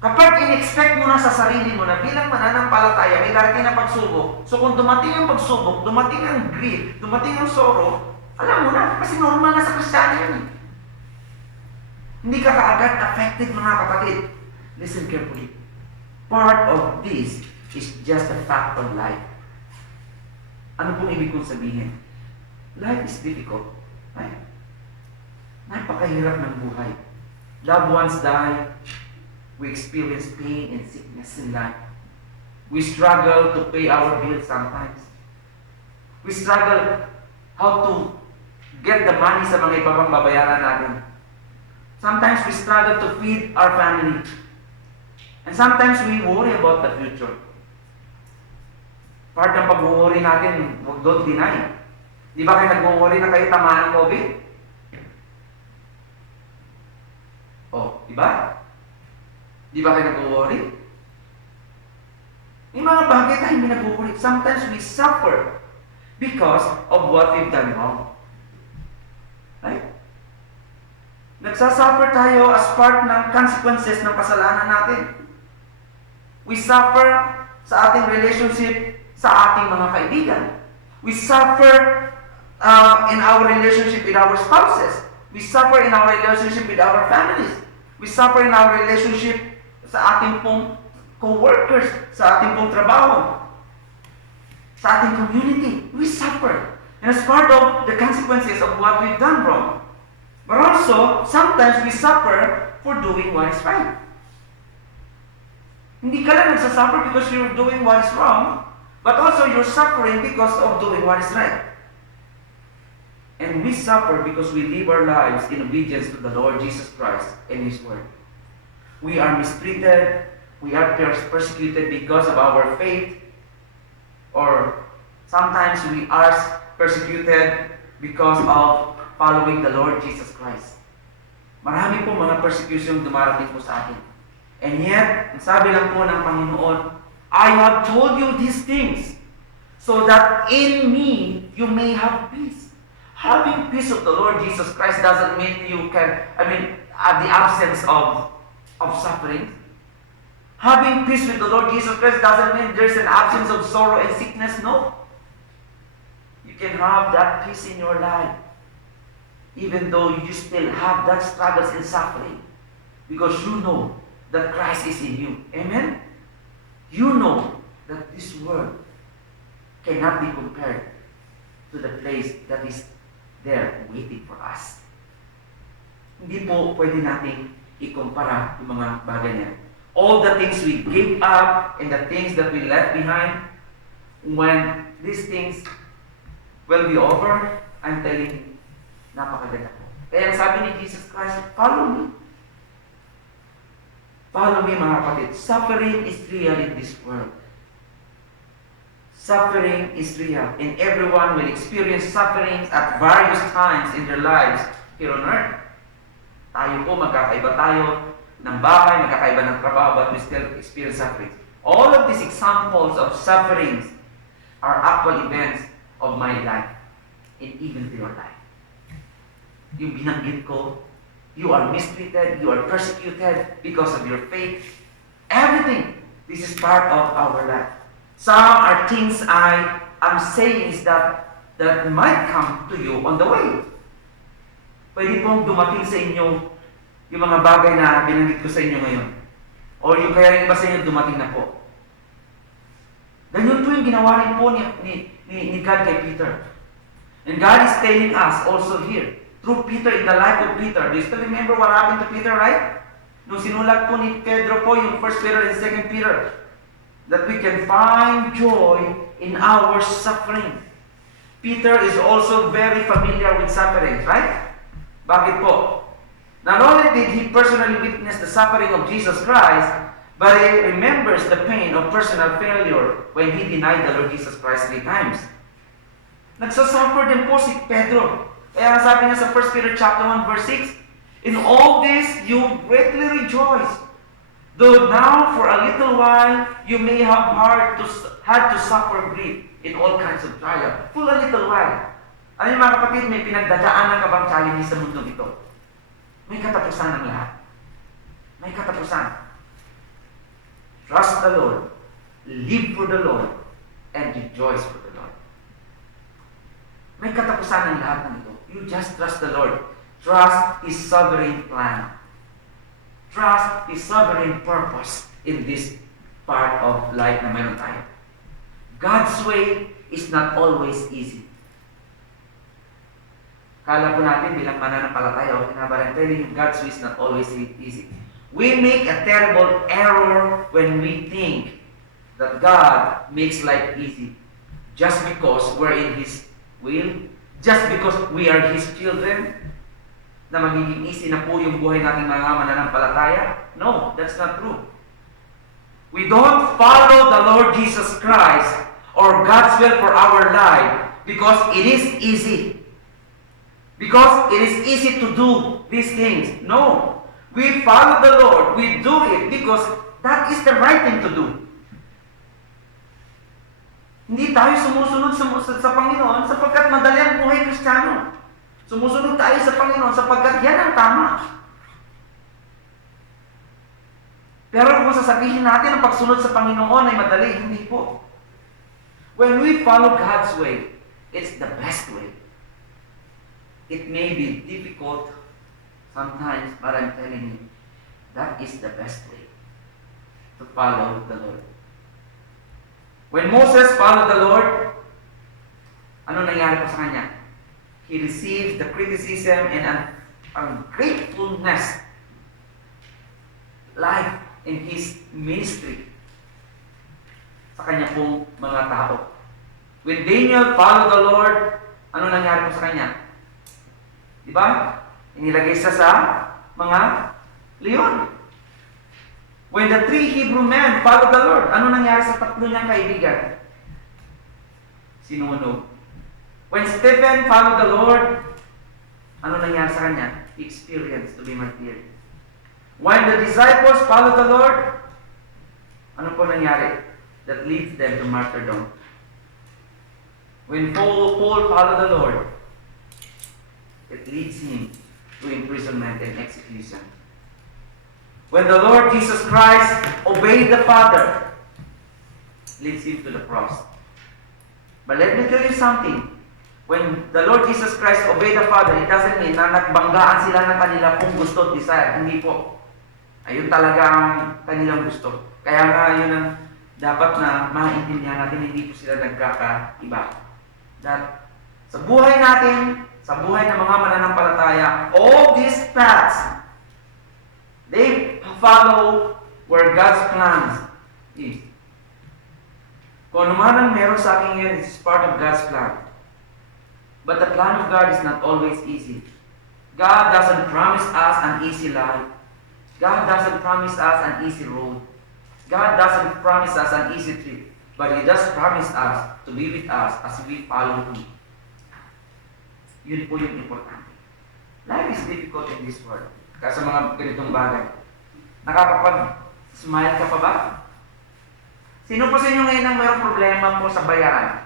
Kapag in-expect mo na sa sarili mo na bilang mananampalataya, may darating na pagsubok. So kung dumating ang pagsubok, dumating ang grief, dumating ang sorrow, alam mo na, kasi normal na sa Kristiyano yun. Hindi ka kaagad affected, mga kapatid. Listen carefully. Part of this is just a fact of life. Ano pong ibig kong sabihin? Life is difficult. Right? Napakahirap ng buhay. Loved ones die. We experience pain and sickness in life. We struggle to pay our bills sometimes. We struggle how to get the money sa mga ibang babayaran natin. Sometimes we struggle to feed our family. And sometimes we worry about the future. Part ng pag-worry natin, don't deny. Di ba kayo nag-worry na kayo tamaan ng COVID? Oh, di ba? Di ba kayo nag-worry? May mga bagay tayo hindi nag-worry. Sometimes we suffer because of what we've done wrong. Right? Nagsasuffer tayo as part ng consequences ng kasalanan natin. We suffer sa ating relationship sa ating mga kaibigan. We suffer in our relationship with our spouses. We suffer in our relationship with our families. We suffer in our relationship sa ating pong co-workers, sa ating pong trabaho, sa ating community. We suffer. And as part of the consequences of what we've done wrong. But also, sometimes we suffer for doing what is right. Hindi ka lang nagsasuffer because you're doing what is wrong, but also you're suffering because of doing what is right. And we suffer because we live our lives in obedience to the Lord Jesus Christ and His Word. We are mistreated, we are persecuted because of our faith, or sometimes we are persecuted because of following the Lord Jesus Christ. Marami po mga persecution dumarating po sa atin. And yet, sabi lang po ng Panginoon, I have told you these things so that in me you may have peace. Having peace of the Lord Jesus Christ doesn't mean you can, the absence of suffering. Having peace with the Lord Jesus Christ doesn't mean there's an absence of sorrow and sickness. No. You can have that peace in your life even though you still have that struggles and suffering, because you know that Christ is in you. Amen? You know that this world cannot be compared to the place that is there waiting for us. Hindi po pwede nating ikumpara yung mga bagay niya. All the things we gave up and the things that we left behind, when these things will be over, I'm telling you, napakaganda po. Kaya ang sabi ni Jesus Christ, follow me. Follow me, mga kapatid. Suffering is real in this world. Suffering is real. And everyone will experience sufferings at various times in their lives here on earth. Tayo po, magkakaiba tayo ng bahay, magkakaiba ng trabaho, but we still experience sufferings. All of these examples of sufferings are actual events of my life and even your life. Yung binanggit ko, you are mistreated, you are persecuted because of your faith. Everything. This is part of our life. Some are things I am saying is that might come to you on the way. Pwede pong dumating sa inyo yung mga bagay na binanggit ko sa inyo ngayon. O yung kaya yung iba sa inyo dumating na po. Ganyan po yung ginawa rin po ni God kay Peter. And God is telling us also here, through Peter, in the life of Peter. Do you still remember what happened to Peter, right? Nung sinulat po ni Pedro po yung 1 Peter and 2 Peter, that we can find joy in our suffering. Peter is also very familiar with suffering, right? Bakit po? Not only did he personally witness the suffering of Jesus Christ, but he remembers the pain of personal failure when he denied the Lord Jesus Christ 3 times. Nagsasuffer din po si Pedro. Kaya sabi niya sa 1 Peter chapter 1 verse 6, in all this you greatly rejoice, though now for a little while you may have had to suffer grief. in all kinds of trial. For a little while. Ano yung mga kapatid, may pinagdadaanan ka bang challenge sa mundo ito? May katapusan ng lahat. May katapusan. Trust the Lord, live for the Lord, and rejoice for the Lord. May katapusan ng lahat ng ito. You just trust the Lord. Trust His sovereign plan. Trust His sovereign purpose in this part of life na mayroon tayo. God's way is not always easy. Kala po natin bilang mananampalataya, okay na, but I'm telling you, God's way is not always easy. We make a terrible error when we think that God makes life easy just because we're in His will, just because we are His children, na magiging easy na po yung buhay nating mga mananampalataya. No, that's not true. We don't follow the Lord Jesus Christ or God's will for our life because it is easy. Because it is easy to do these things. No. We follow the Lord. We do it because that is the right thing to do. Hindi tayo sumusunod sa Panginoon sapagkat madali ang buhay Kristiyano. Sumusunod tayo sa Panginoon sapagkat yan ang tama. Pero kung sasabihin natin ang pagsunod sa Panginoon ay madali, hindi po. When we follow God's way, it's the best way. It may be difficult sometimes, but I'm telling you, that is the best way to follow the Lord. When Moses followed the Lord, ano nangyari po sa kanya? He received the criticism and an ungratefulness life in his ministry sa kanya pong mga tao. When Daniel followed the Lord, ano nangyari po sa kanya? Diba? Inilagay siya sa mga leon. When the 3 Hebrew men followed the Lord, ano nangyari sa 3 niyang kaibigan? Sinunog. When Stephen followed the Lord, ano nangyari sa kanya? He experienced to be martyred. When the disciples followed the Lord, ano po nangyari? That leads them to martyrdom. When Paul followed the Lord, it leads him to imprisonment and execution. When the Lord Jesus Christ obeyed the Father, leads him to the cross. But let me tell you something. When the Lord Jesus Christ obeyed the Father, it doesn't mean na nagbanggaan sila ng kanila kung gusto at desire. Hindi po. Ayun talaga ang kanilang gusto. Kaya nga yun ang dapat na maintindihan natin, hindi po sila nagkakaiba. That sa buhay natin, sa buhay ng mga mananampalataya, all these paths, they follow where God's plans is. Kung ano man ang meron sa akin ngayon, it's part of God's plan. But the plan of God is not always easy. God doesn't promise us an easy life. God doesn't promise us an easy road. God doesn't promise us an easy trip. But He does promise us to be with us as we follow Him. Yun po yung importante. Life is difficult in this world. Kaya sa mga ganitong bagay. Nakakapag-smile ka pa ba? Sino po sa inyo ngayon ang mayroong problema po sa bayaran?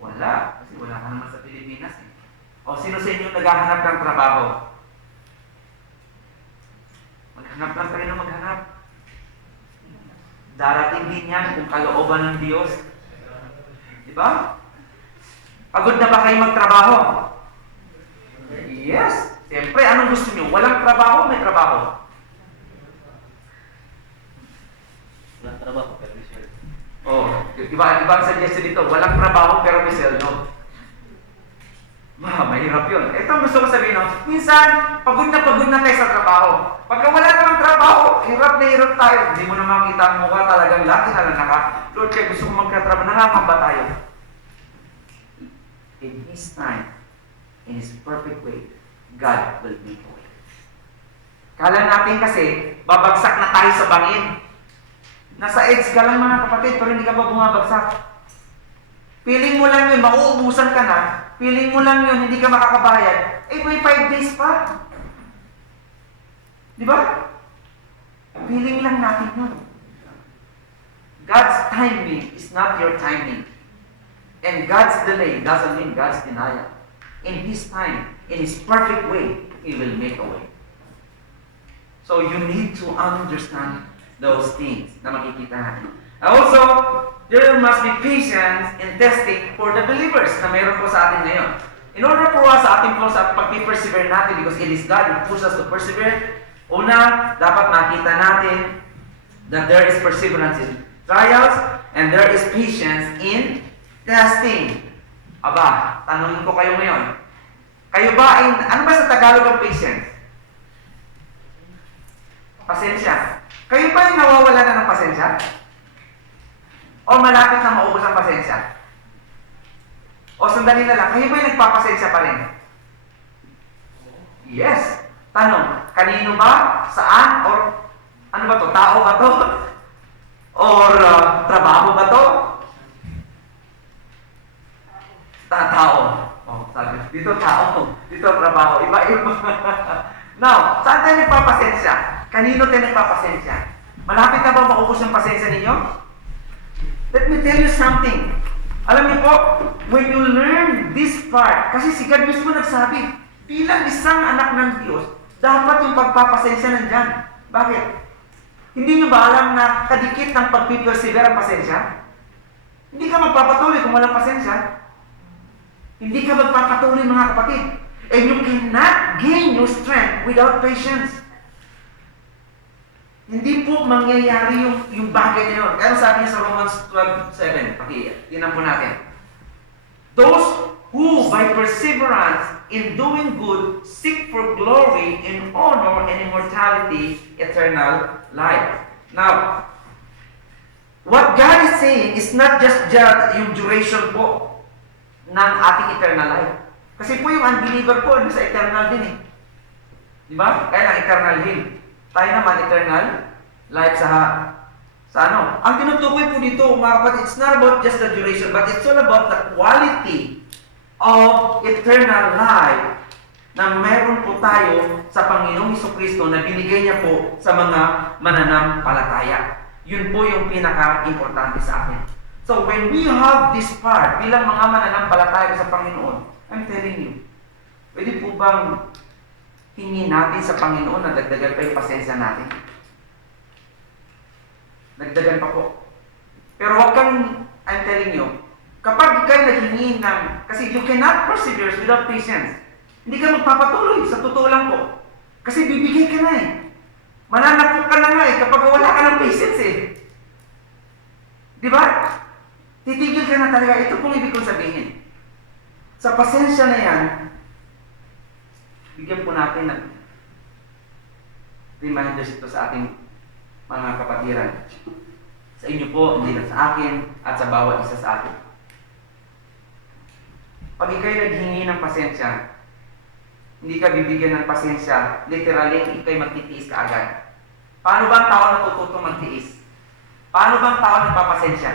Wala. Kasi wala ka naman sa Pilipinas eh. O sino sa inyo naghahanap ng trabaho? Maghanap lang kayo ng maghanap. Darating din yan kung kalooban ng Diyos. Diba? Pagod na ba kayo magtrabaho? Yes. Siyempre, anong gusto nyo? Walang trabaho, may trabaho. Walang trabaho, pero may sweldo. Oh, iba ang suggestion dito. Walang trabaho, pero may sweldo. Mahirap yun. Ito ang gusto ko sabihin, no? Minsan, pagod na tayo sa trabaho. Pagka wala namang trabaho, hirap na hirap tayo. Hindi mo na makita ang mukha talagang laki na naka. Lord, kaya gusto ko magkatrabaho. Nakakamba tayo. In His time, in His perfect way, God will make a way. Kala natin kasi, babagsak na tayo sa bangin. Nasa edge ka lang mga kapatid, pero hindi ka pa bumabagsak. Feeling mo lang yun, mauubusan ka na. Feeling mo lang yun, hindi ka makakabayad. Eh, may 5 days pa. Di ba? Feeling lang natin yun. God's timing is not your timing. And God's delay doesn't mean God's denial. In His time, in His perfect way, He will make a way. So you need to understand those things na makikita natin. Also, there must be patience in testing for the believers na mayroon po sa atin ngayon. In order po sa atin po sa pag-persevere natin, because it is God who pushes us to persevere, una, dapat makita natin that there is perseverance in trials and there is patience in testing. Aba, tanongin ko kayo ngayon. Kayo ba, ano ba sa Tagalog ang patience? Pasensya. Kayo ba yung nawawala na ng pasensya? O malapit na maubos ang pasensya? O sandali na lang, kayo ba yung nagpapasensya pa rin? Yes. Tanong, kanino ba? Saan? Or ano ba to? Tao ba to? Or trabaho ba to? Tao. Oh, sabi. Dito tao. Dito trabaho. Iba-iba. Now, saan tayo nagpapasensya? Kanino tayo nagpapasensya? Malapit na ba maubos yung pasensya ninyo? Let me tell you something. Alam niyo po, when you learn this part, kasi si God mismo nagsabi, bilang isang anak ng Diyos, dapat yung pagpapasensya nandyan. Bakit? Hindi niyo ba alam na kadikit ng pagpipersevere ang pasensya? Hindi ka magpapatuloy kung walang pasensya. Hindi ka magpapatuloy, mga kapatid. And you cannot gain your strength without patience. Hindi po mangyayari yung bagay na yun. Pero sabi niya sa Romans 12:7, tinan po natin. Those who by perseverance in doing good seek for glory and honor and immortality, eternal life. Now, what God is saying is not just yung duration po ng ating eternal life. Kasi po yung unbeliever po, sa eternal din eh. Di ba? Kaya lang eternal hill. Tayo naman eternal life sa ano. Ang tinutukoy po dito, mga kapatid, it's not about just the duration, but it's all about the quality of eternal life na meron po tayo sa Panginoong Jesucristo na binigay niya po sa mga mananampalataya. Yun po yung pinaka-importante sa atin. So when we have this part, bilang mga mananampalataya sa Panginoon, I'm telling you, pwede po bang hingin natin sa Panginoon na dagdagan pa yung pasensya natin? Dagdagan pa po. Pero wag kang, I'm telling you, kapag ikay naghingi ng, kasi you cannot persevere without patience. Hindi ka magpapatuloy, sa totoo lang po. Kasi bibigay ka na eh. Mananapok ka na nga eh, kapag wala ka ng patience eh. Di ba? Titigil ka na talaga. Ito pong ibig kong sabihin. Sa pasensya na yan, bigyan po natin ng reminders ito sa ating mga kapatiran. Sa inyo po, hindi lang sa akin, at sa bawat isa sa atin. Pag ikay naghingi ng pasensya, hindi ka bibigyan ng pasensya, literally, ikay magtitiis ka agad. Paano ba ang tao natututong magtiis? Paano ba ang tao nagpapasensya?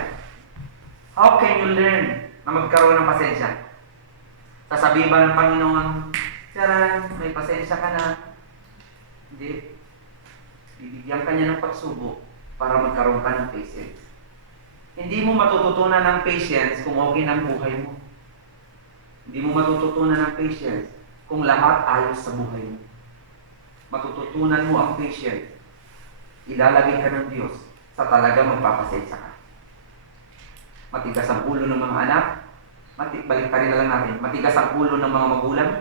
How can you learn na magkaroon ng pasensya? Sasabihin ba ng Panginoon, Tara, may pasensya ka na. Hindi. Bibigyan ka niya ng pagsubok para magkaroon ka ng patience. Hindi mo matututunan ng patience kung okay ng buhay mo. Hindi mo matututunan ng patience kung lahat ayos sa buhay mo. Matututunan mo ang patience. Ilalagay ka ng Diyos sa talaga magpapasensya ka. Matigas ang ulo ng mga anak. Balik pa rin na lang natin. Matigas ang ulo ng mga magulang.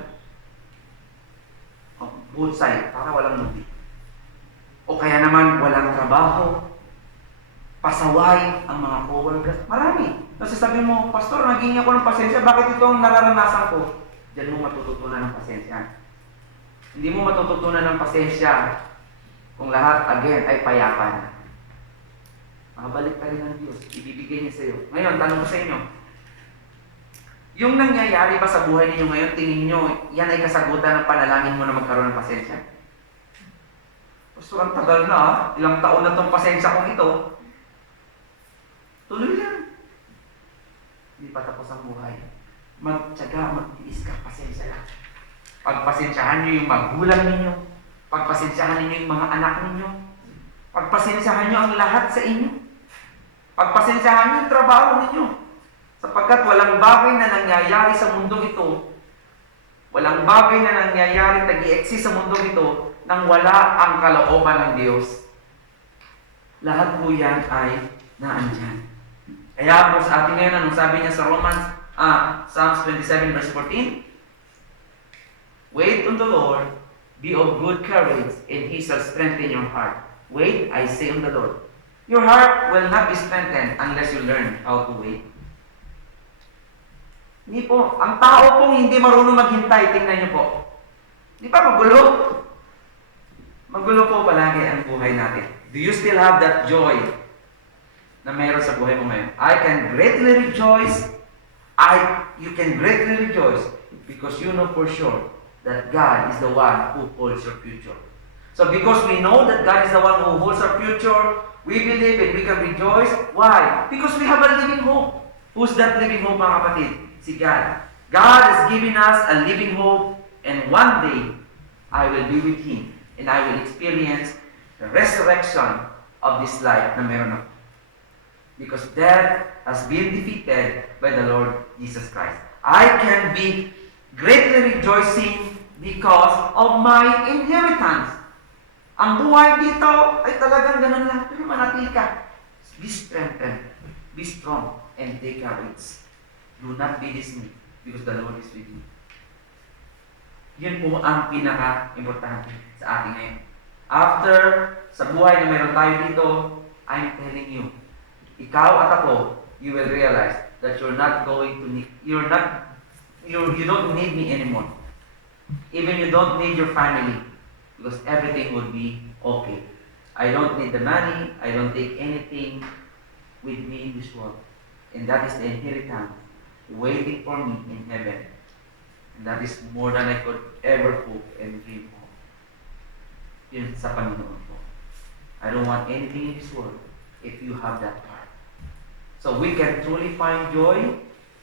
Good side, para walang lubi. O kaya naman walang trabaho. Pasaway ang mga coworkers. Marami. Kasi sabi mo, Pastor, naging ako ng pasensya. Bakit ito ang nararanasan ko? Diyan mo matututunan ng pasensya. Hindi mo matututunan ng pasensya kung lahat, again, ay payapan. Makabalik pa rin ng Diyos. Ibibigay niya sa iyo. Ngayon, tanong ko sa inyo. Yung nangyayari ba sa buhay ninyo ngayon, tingin nyo, yan ay kasagutan ng panalangin mo na magkaroon ng pasensya? Pastor, ang tagal na ha. Ilang taon na itong pasensya kong ito. Tuloy lang. Hindi pa tapos ang buhay. Magtyaga, magtiis ka, pasensya lang. Pagpasensyahan nyo yung magulang ninyo. Pagpasensyahan ninyo yung mga anak ninyo. Pagpasensyahan nyo ang lahat sa inyo. Pagpasensyahan nyo yung trabaho ninyo. Sapagkat walang bagay na nangyayari sa mundong ito, walang bagay na nangyayari nag-i-exist sa mundong ito nang wala ang kalooban ng Diyos. Lahat po yan ay naandyan. Kaya po sa atin ngayon, anong sabi niya sa Psalms 27 verse 14? Wait on the Lord, be of good courage, and He shall strengthen your heart. Wait, I say on the Lord. Your heart will not be strengthened unless you learn how to wait. Hindi po. Ang tao pong hindi marunong maghintay, tingnan niyo po. Di ba magulo? Magulo po palagi ang buhay natin. Do you still have that joy na meron sa buhay mo ngayon? I can greatly rejoice. You can greatly rejoice because you know for sure that God is the one who holds your future. So because we know that God is the one who holds our future, we believe it, we can rejoice. Why? Because we have a living hope. Who's that living hope, mga kapatid? Si God. God has given us a living hope, and one day, I will be with Him, and I will experience the resurrection of this life na meron ako. Because death has been defeated by the Lord Jesus Christ. I can be greatly rejoicing because of my inheritance. Ang buhay dito ay talagang ganun lang. Pero manatili ka. Be strengthened. Be strong. And take courage. Do not be dismayed because the Lord is with you. Yun po ang pinaka-importante sa ating ngayon. After, sa buhay na meron tayo dito, I'm telling you, ikaw at ako, you will realize that you don't need me anymore. Even you don't need your family because everything will be okay. I don't need the money. I don't take anything with me in this world. And that is the inheritance waiting for me in heaven. And that is more than I could ever hope and dream of. Yun sa Panginoon po. I don't want anything in this world if you have that part. So we can truly find joy.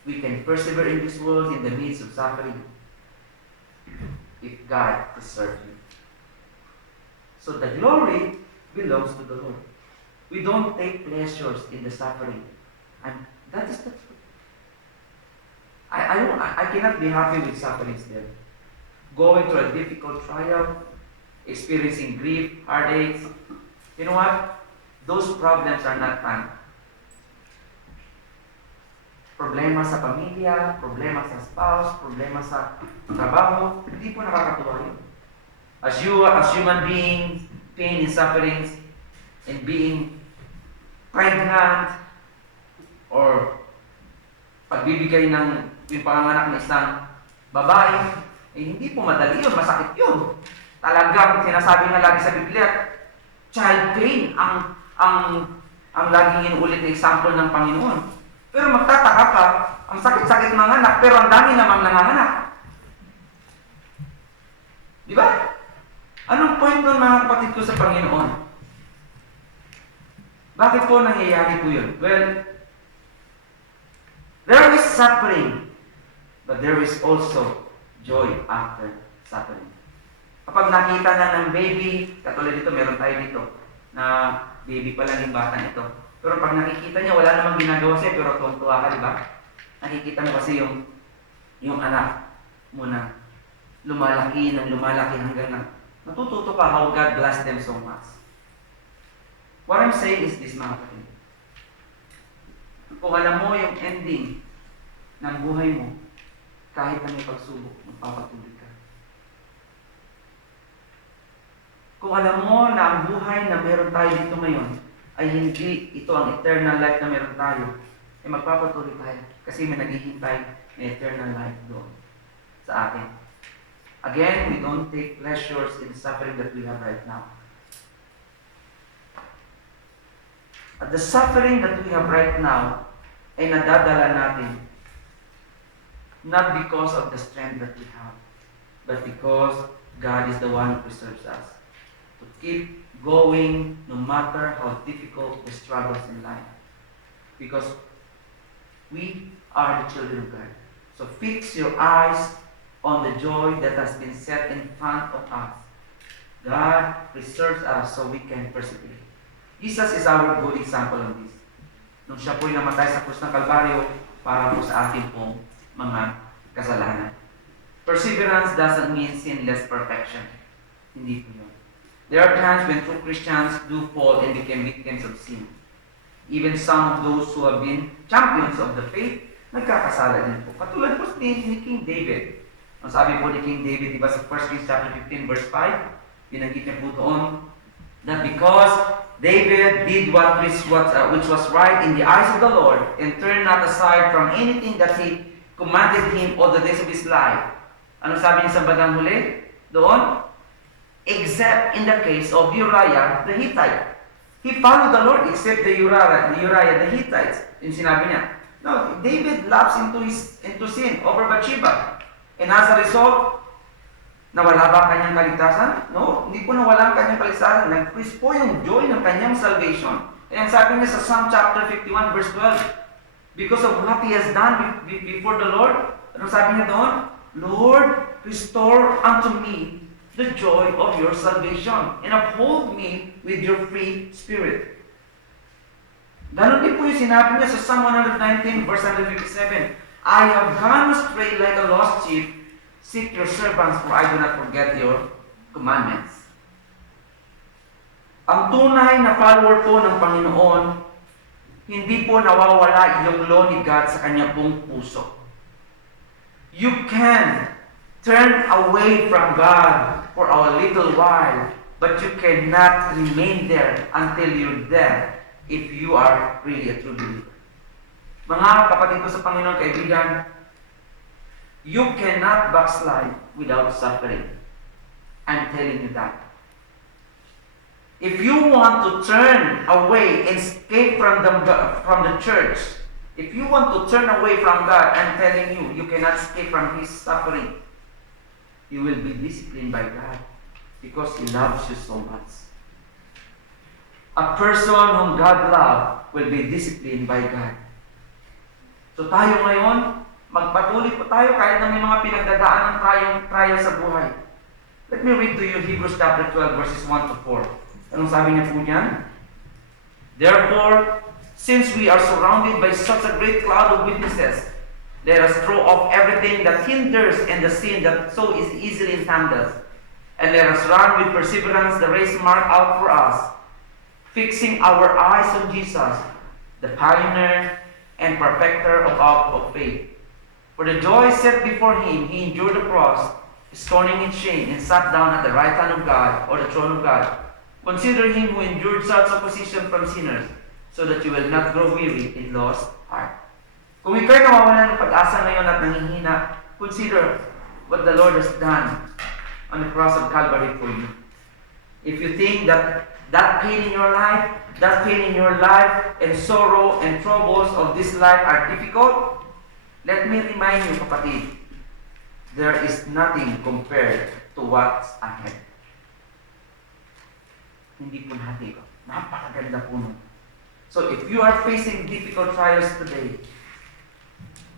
We can persevere in this world in the midst of suffering if God preserves you. So the glory belongs to the Lord. We don't take pleasures in the suffering. And that is the truth. I cannot be happy with sufferings there. Going through a difficult trial, experiencing grief, heartaches. You know what? Those problems are not fun. Problema sa pamilya, problema sa spouse, problema sa trabaho, hindi po nakakatuwa yun. As human beings, pain and sufferings, and being pregnant, or pagbibigay ng yung panganganak ng isang babae, eh hindi po madali yun, masakit yun. Talagang sinasabi nga lagi sa Biblia, child pain ang laging inuulit na example ng Panginoon. Pero magtataka ka, ang sakit-sakit ng anak, pero ang dami namang nanganganak. Di ba? Anong point nun mga kapatid ko sa Panginoon? Bakit po nangyayari po yun? Well, there is suffering, but there is also joy after suffering. Kapag nakita na ng baby, katulad dito, meron tayo dito, na baby pa lang yung bata nito. Pero pag nakikita niya, wala namang ginagawa siya, pero tuwang-tuwa ka, di ba? Nakikita mo kasi yung anak mo na lumalaki hanggang na natututo ka how God bless them so much. What I'm saying is this, mga kapatid. Kung alam mo yung ending ng buhay mo, kahit na may pagsubok, magpapatuloy ka. Kung alam mo na ang buhay na meron tayo dito ngayon ay hindi ito ang eternal life na meron tayo, ay magpapatuloy tayo kasi may naghihintay na eternal life doon sa atin. Again, we don't take pleasures in the suffering that we have right now. At the suffering that we have right now ay nadadala natin not because of the strength that we have, but because God is the one who preserves us to keep going no matter how difficult the struggles in life. Because we are the children of God. So fix your eyes on the joy that has been set in front of us. God preserves us so we can persevere. Jesus is our good example of this. Nung siya po'y namatay sa krus ng Kalbaryo, para po sa ating pong mga kasalanan. Perseverance doesn't mean sinless perfection. Hindi po yun. There are times when true Christians do fall and become victims of sin. Even some of those who have been champions of the faith, nagkakasala din po. Katulad po ni King David. Ang sabi po ni King David, di ba sa 1 Kings chapter 15 verse 5, binanggit niya po doon, that because David did which was right in the eyes of the Lord and turned not aside from anything that He commanded him all the days of his life. Ano sabi niya sa bandang huli? Doon? Except in the case of Uriah the Hittite. He followed the Lord except the Uriah the Hittite. Yung sinabi niya. No, David lapsed into sin over Bathsheba. And as a result, nawala ba kanyang kaligtasan? No, hindi po nawala ang kanyang kaligtasan. Nag-increase po yung joy ng kanyang salvation. Kaya sabi niya sa Psalm chapter 51 verse 12, because of what he has done before the Lord, ano sabi niya doon? Lord, restore unto me the joy of your salvation and uphold me with your free spirit. Ganon din po yung sinabi niya sa Psalm 119 verse 157, I have gone astray like a lost sheep. Seek your servants, for I do not forget your commandments. Ang tunay na follower po ng Panginoon, hindi po nawawala yung law ni God sa kanya pong puso. You can turn away from God for a little while, but you cannot remain there until you're dead if you are really a true believer. Mga kapatid ko sa Panginoon, kaibigan, you cannot backslide without suffering. I'm telling you that. If you want to turn away and escape from the church, if you want to turn away from God, I'm telling you, you cannot escape from His suffering. You will be disciplined by God because He loves you so much. A person whom God loves will be disciplined by God. So tayo ngayon, magpatuloy po tayo kahit na may mga pinagdadaanan tayong trial sa buhay. Let me read to you Hebrews chapter 12 verses 1 to 4. Anong sabi niya po niyan? Therefore, since we are surrounded by such a great cloud of witnesses, let us throw off everything that hinders and the sin that so is easily entangles, and let us run with perseverance the race marked out for us, fixing our eyes on Jesus, the pioneer and perfecter of faith. For the joy set before him, he endured the cross, scorning its shame, and sat down at the right hand of God, or the throne of God. Consider him who endured such opposition from sinners, so that you will not grow weary in lost heart. Kung ikaw'y nawawalan ng pag-asa ngayon at nanghihina, consider what the Lord has done on the cross of Calvary for you. If you think that pain in your life, and sorrow and troubles of this life are difficult, let me remind you, kapatid, there is nothing compared to what's ahead. Hindi po natin ito. Napakaganda po nun. So if you are facing difficult trials today,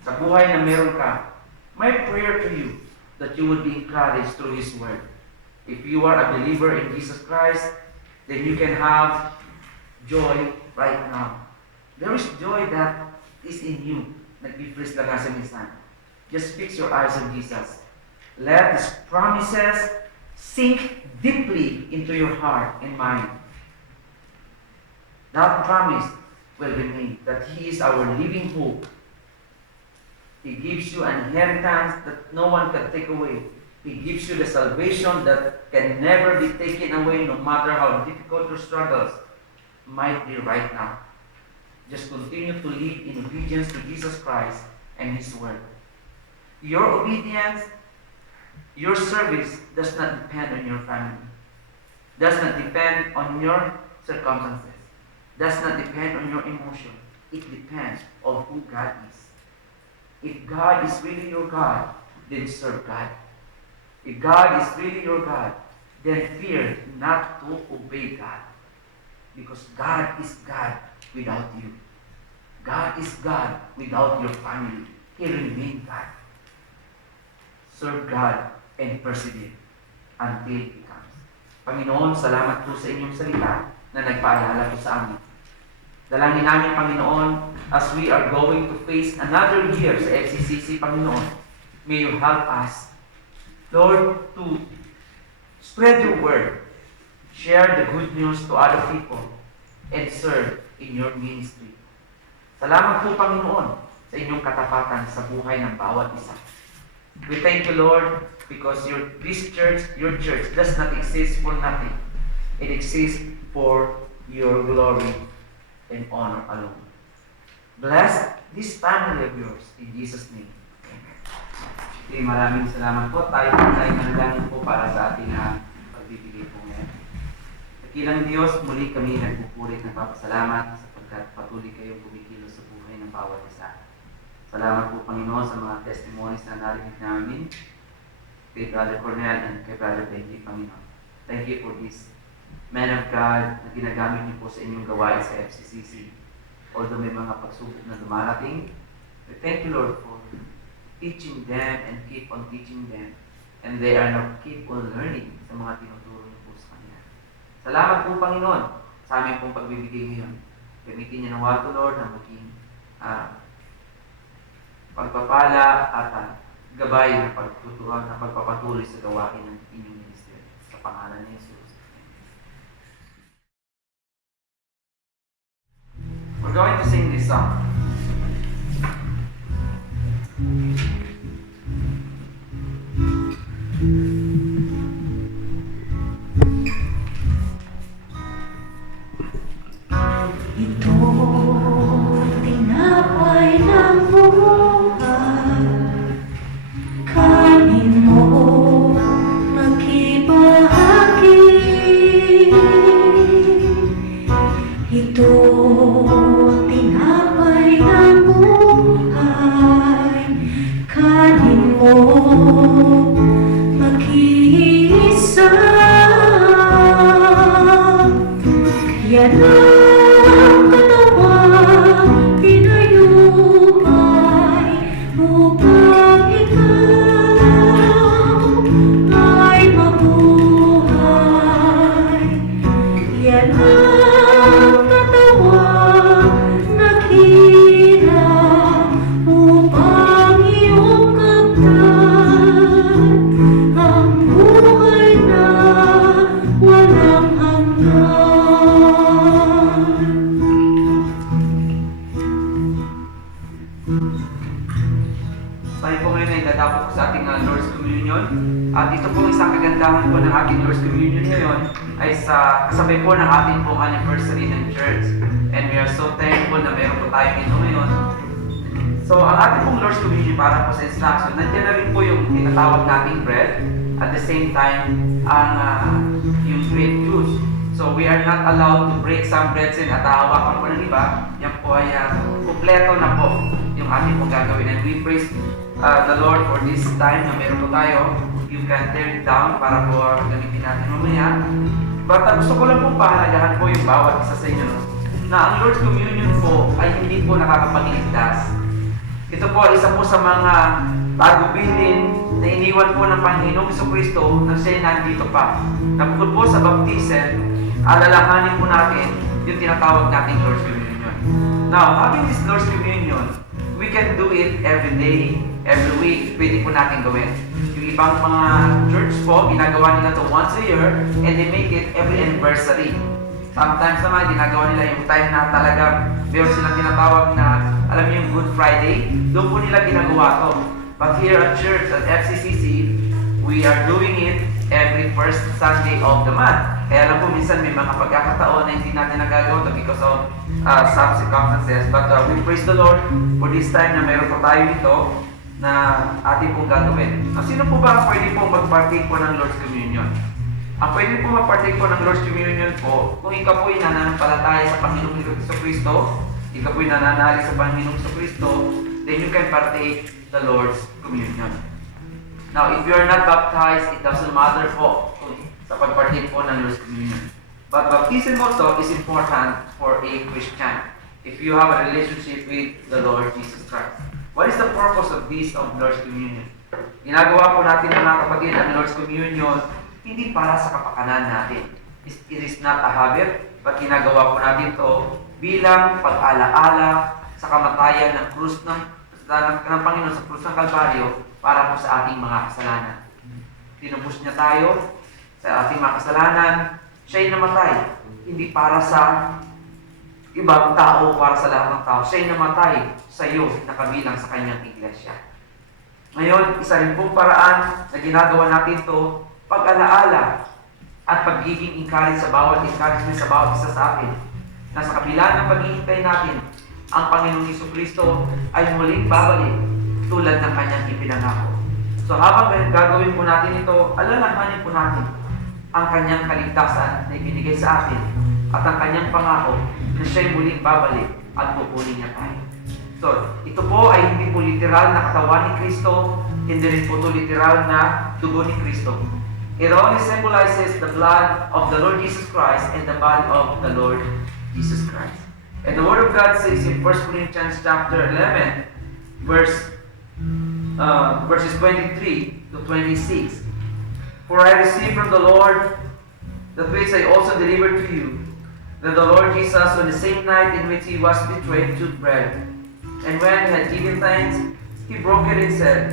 sa buhay na meron ka, my prayer to you that you would be encouraged through His Word. If you are a believer in Jesus Christ, then you can have joy right now. There is joy that is in you. Nag-refresh lang nga sa minsan. Just fix your eyes on Jesus. Let His promises sink deeply into your heart and mind. That promise will remain, that He is our living hope. He gives you an inheritance that no one can take away. He gives you the salvation that can never be taken away, no matter how difficult your struggles might be right now. Just continue to live in obedience to Jesus Christ and His Word. Your obedience, your service does not depend on your family, does not depend on your circumstances, does not depend on your emotion. It depends on who God is. If God is really your God, then serve God. If God is really your God, then fear not to obey God. Because God is God without you. God is God without your family. He remains God. Serve God and persevere until He comes. Panginoon, salamat po sa inyong salita na nagpaalala po sa amin Dalangin namin, Panginoon, as we are going to face another year sa FCCC, Panginoon, may you help us, Lord, to spread your word, share the good news to other people, and serve in your ministry. Salamat po, Panginoon, sa inyong katapatan sa buhay ng bawat isa. We thank you, Lord, because this church, your church, does not exist for nothing. It exists for your glory and honor alone. Bless this family of yours in Jesus' name. Amen. Okay, maraming salamat po. Tayo manalangin po para sa ating pagbibigay po ngayon. Dakilang Diyos, muli kami nagpupulit ng papasalamat sapagkat patuloy kayong kumikilos sa buhay ng bawat isa. Salamat po, Panginoon, sa mga testimonies na narinig namin kay Brother Cornel and kay Brother Benji, Panginoon. Thank you for this man of God na ginagamit niyo po sa inyong gawain sa FCCC. Although may mga pagsubok na dumarating, we thank you, Lord, for teaching them and keep on teaching them. And they are now keep on learning sa mga tinuturo niyo po sa kanila. Salamat po, Panginoon, sa aming pong pagbibigay ngayon. Gamitin niyo ng wato, Lord, na maging pagpapala at gabay na pagtuturuan na pagpapatuloy sa gawain ng inyong ministry. Sa pangalan ni Jesus. We're going to sing this song. Ito, tinapay ng buhay, kanin mo, makibahagi. Ito, tinapay ng buhay, kanin mo, makihisa. Kaya ng katawan, pinayubay, upang ikaw ay mabuhay. Yan ang katawan, naghirap, upang iyong kamtan ang buhay na walang hanggan. Tayo po ngayon ay dadapot sa ating Lord's Communion. At ito po isang kagandahan po ng ating Lord's Communion ngayon ay kasabay po ng ating pong anniversary ng church. And we are so thankful na meron po tayo ito ngayon. So, ang ating pong Lord's Communion para po sa instruction, nandiyan na rin po yung tinatawag nating bread. At the same time, yung grape juice. So, we are not allowed to break some breads and at hawakan po ng iba. Yan po ay kumpleto na po yung ating pong gagawin. And we praise the Lord for this time na meron po tayo. You can tear it down para po gamitin natin mamaya. But gusto ko lang po pahalagahan po yung bawat isa sa inyo. Na ang Lord's Communion po ay hindi po nakakapagligtas. Ito po ay isa po sa mga tagubilin na iniwan po ng Panginoong Jesucristo na siya'y nandito pa. Na bukod po sa baptism, alalahanin po natin yung tinatawag nating Lord's Communion. Now, having this Lord's Communion, we can do it every day, every week. Pwede po natin gawin. Yung ibang mga church po, ginagawa nila to once a year and they make it every anniversary. Sometimes naman, ginagawa nila yung time na talaga meron silang tinatawag na, alam niyo yung Good Friday, doon po nila ginagawa to. But here at church, at FCCC, we are doing it every first Sunday of the month. Kaya lang po minsan may mga pagkakataon na hindi natin nagagawa to because of some circumstances. But we praise the Lord for this time na meron po tayo dito na ating pong gagawin. Sino po ba pwede pong mag-partake po ng Lord's Communion? Ang pwede po mag-partake po ng Lord's Communion po, kung ikaw po ay nananampalataya sa Panginoong Jesucristo, ikaw po ay nananalig sa Panginoong Jesucristo, then you can partake the Lord's Communion. Now, if you are not baptized, it doesn't matter po sa pag-partake po ng Lord's Communion. But baptism also is important for a Christian if you have a relationship with the Lord Jesus Christ. What is the purpose of this of Lord's Communion? Ginagawa po natin mga kapatid ang Lord's Communion hindi para sa kapakanan natin. It is not a habit, but ginagawa po natin to bilang pag-alaala sa kamatayan ng krus ng Panginoon sa krus ng Kalbaryo para po sa ating mga kasalanan. Tinubos niya tayo sa ating mga kasalanan. Siya'y namatay, hindi para sa ibang tao, para sa lahat ng tao. Siya'y namatay sa iyo na kabilang sa kanyang iglesia. Ngayon, isa rin pong paraan na ginagawa natin to pag-alaala at pagiging encourage sa bawat encouragement sa bawat isa sa atin. Na sa kabila ng paghihintay natin, ang Panginoong Jesucristo ay muling babalik tulad ng kanyang ipinangako. So habang gagawin po natin ito, alalahanin po natin ang kanyang kaligtasan na ibinigay sa atin at ang kanyang pangako na siya'y muling babalik at pupunin niya tayo. So, ito po ay hindi po literal na katawan ni Kristo, hindi rin po ito literal na dugo ni Kristo. It only symbolizes the blood of the Lord Jesus Christ and the body of the Lord Jesus Christ. And the Word of God says in 1 Corinthians chapter 11, verses 23 to 26, "For I received from the Lord that which I also delivered to you, that the Lord Jesus, on the same night in which he was betrayed, took bread. And when he had given thanks, he broke it and said,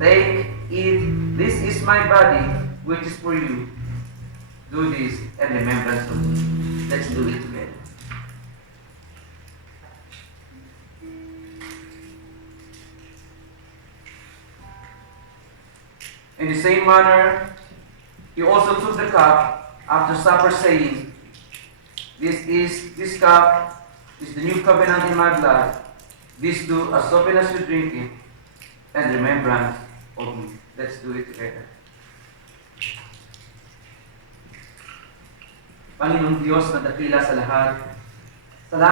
'Take, eat, this is my body, which is for you. Do this in remembrance of me.'" Let's do it together. In the same manner, he also took the cup after supper, saying, This cup is the new covenant in my blood. This do as often as you drink it, and remembrance of me." Let's do it together. Panginoong Diyos na dakila sa lahat, salamat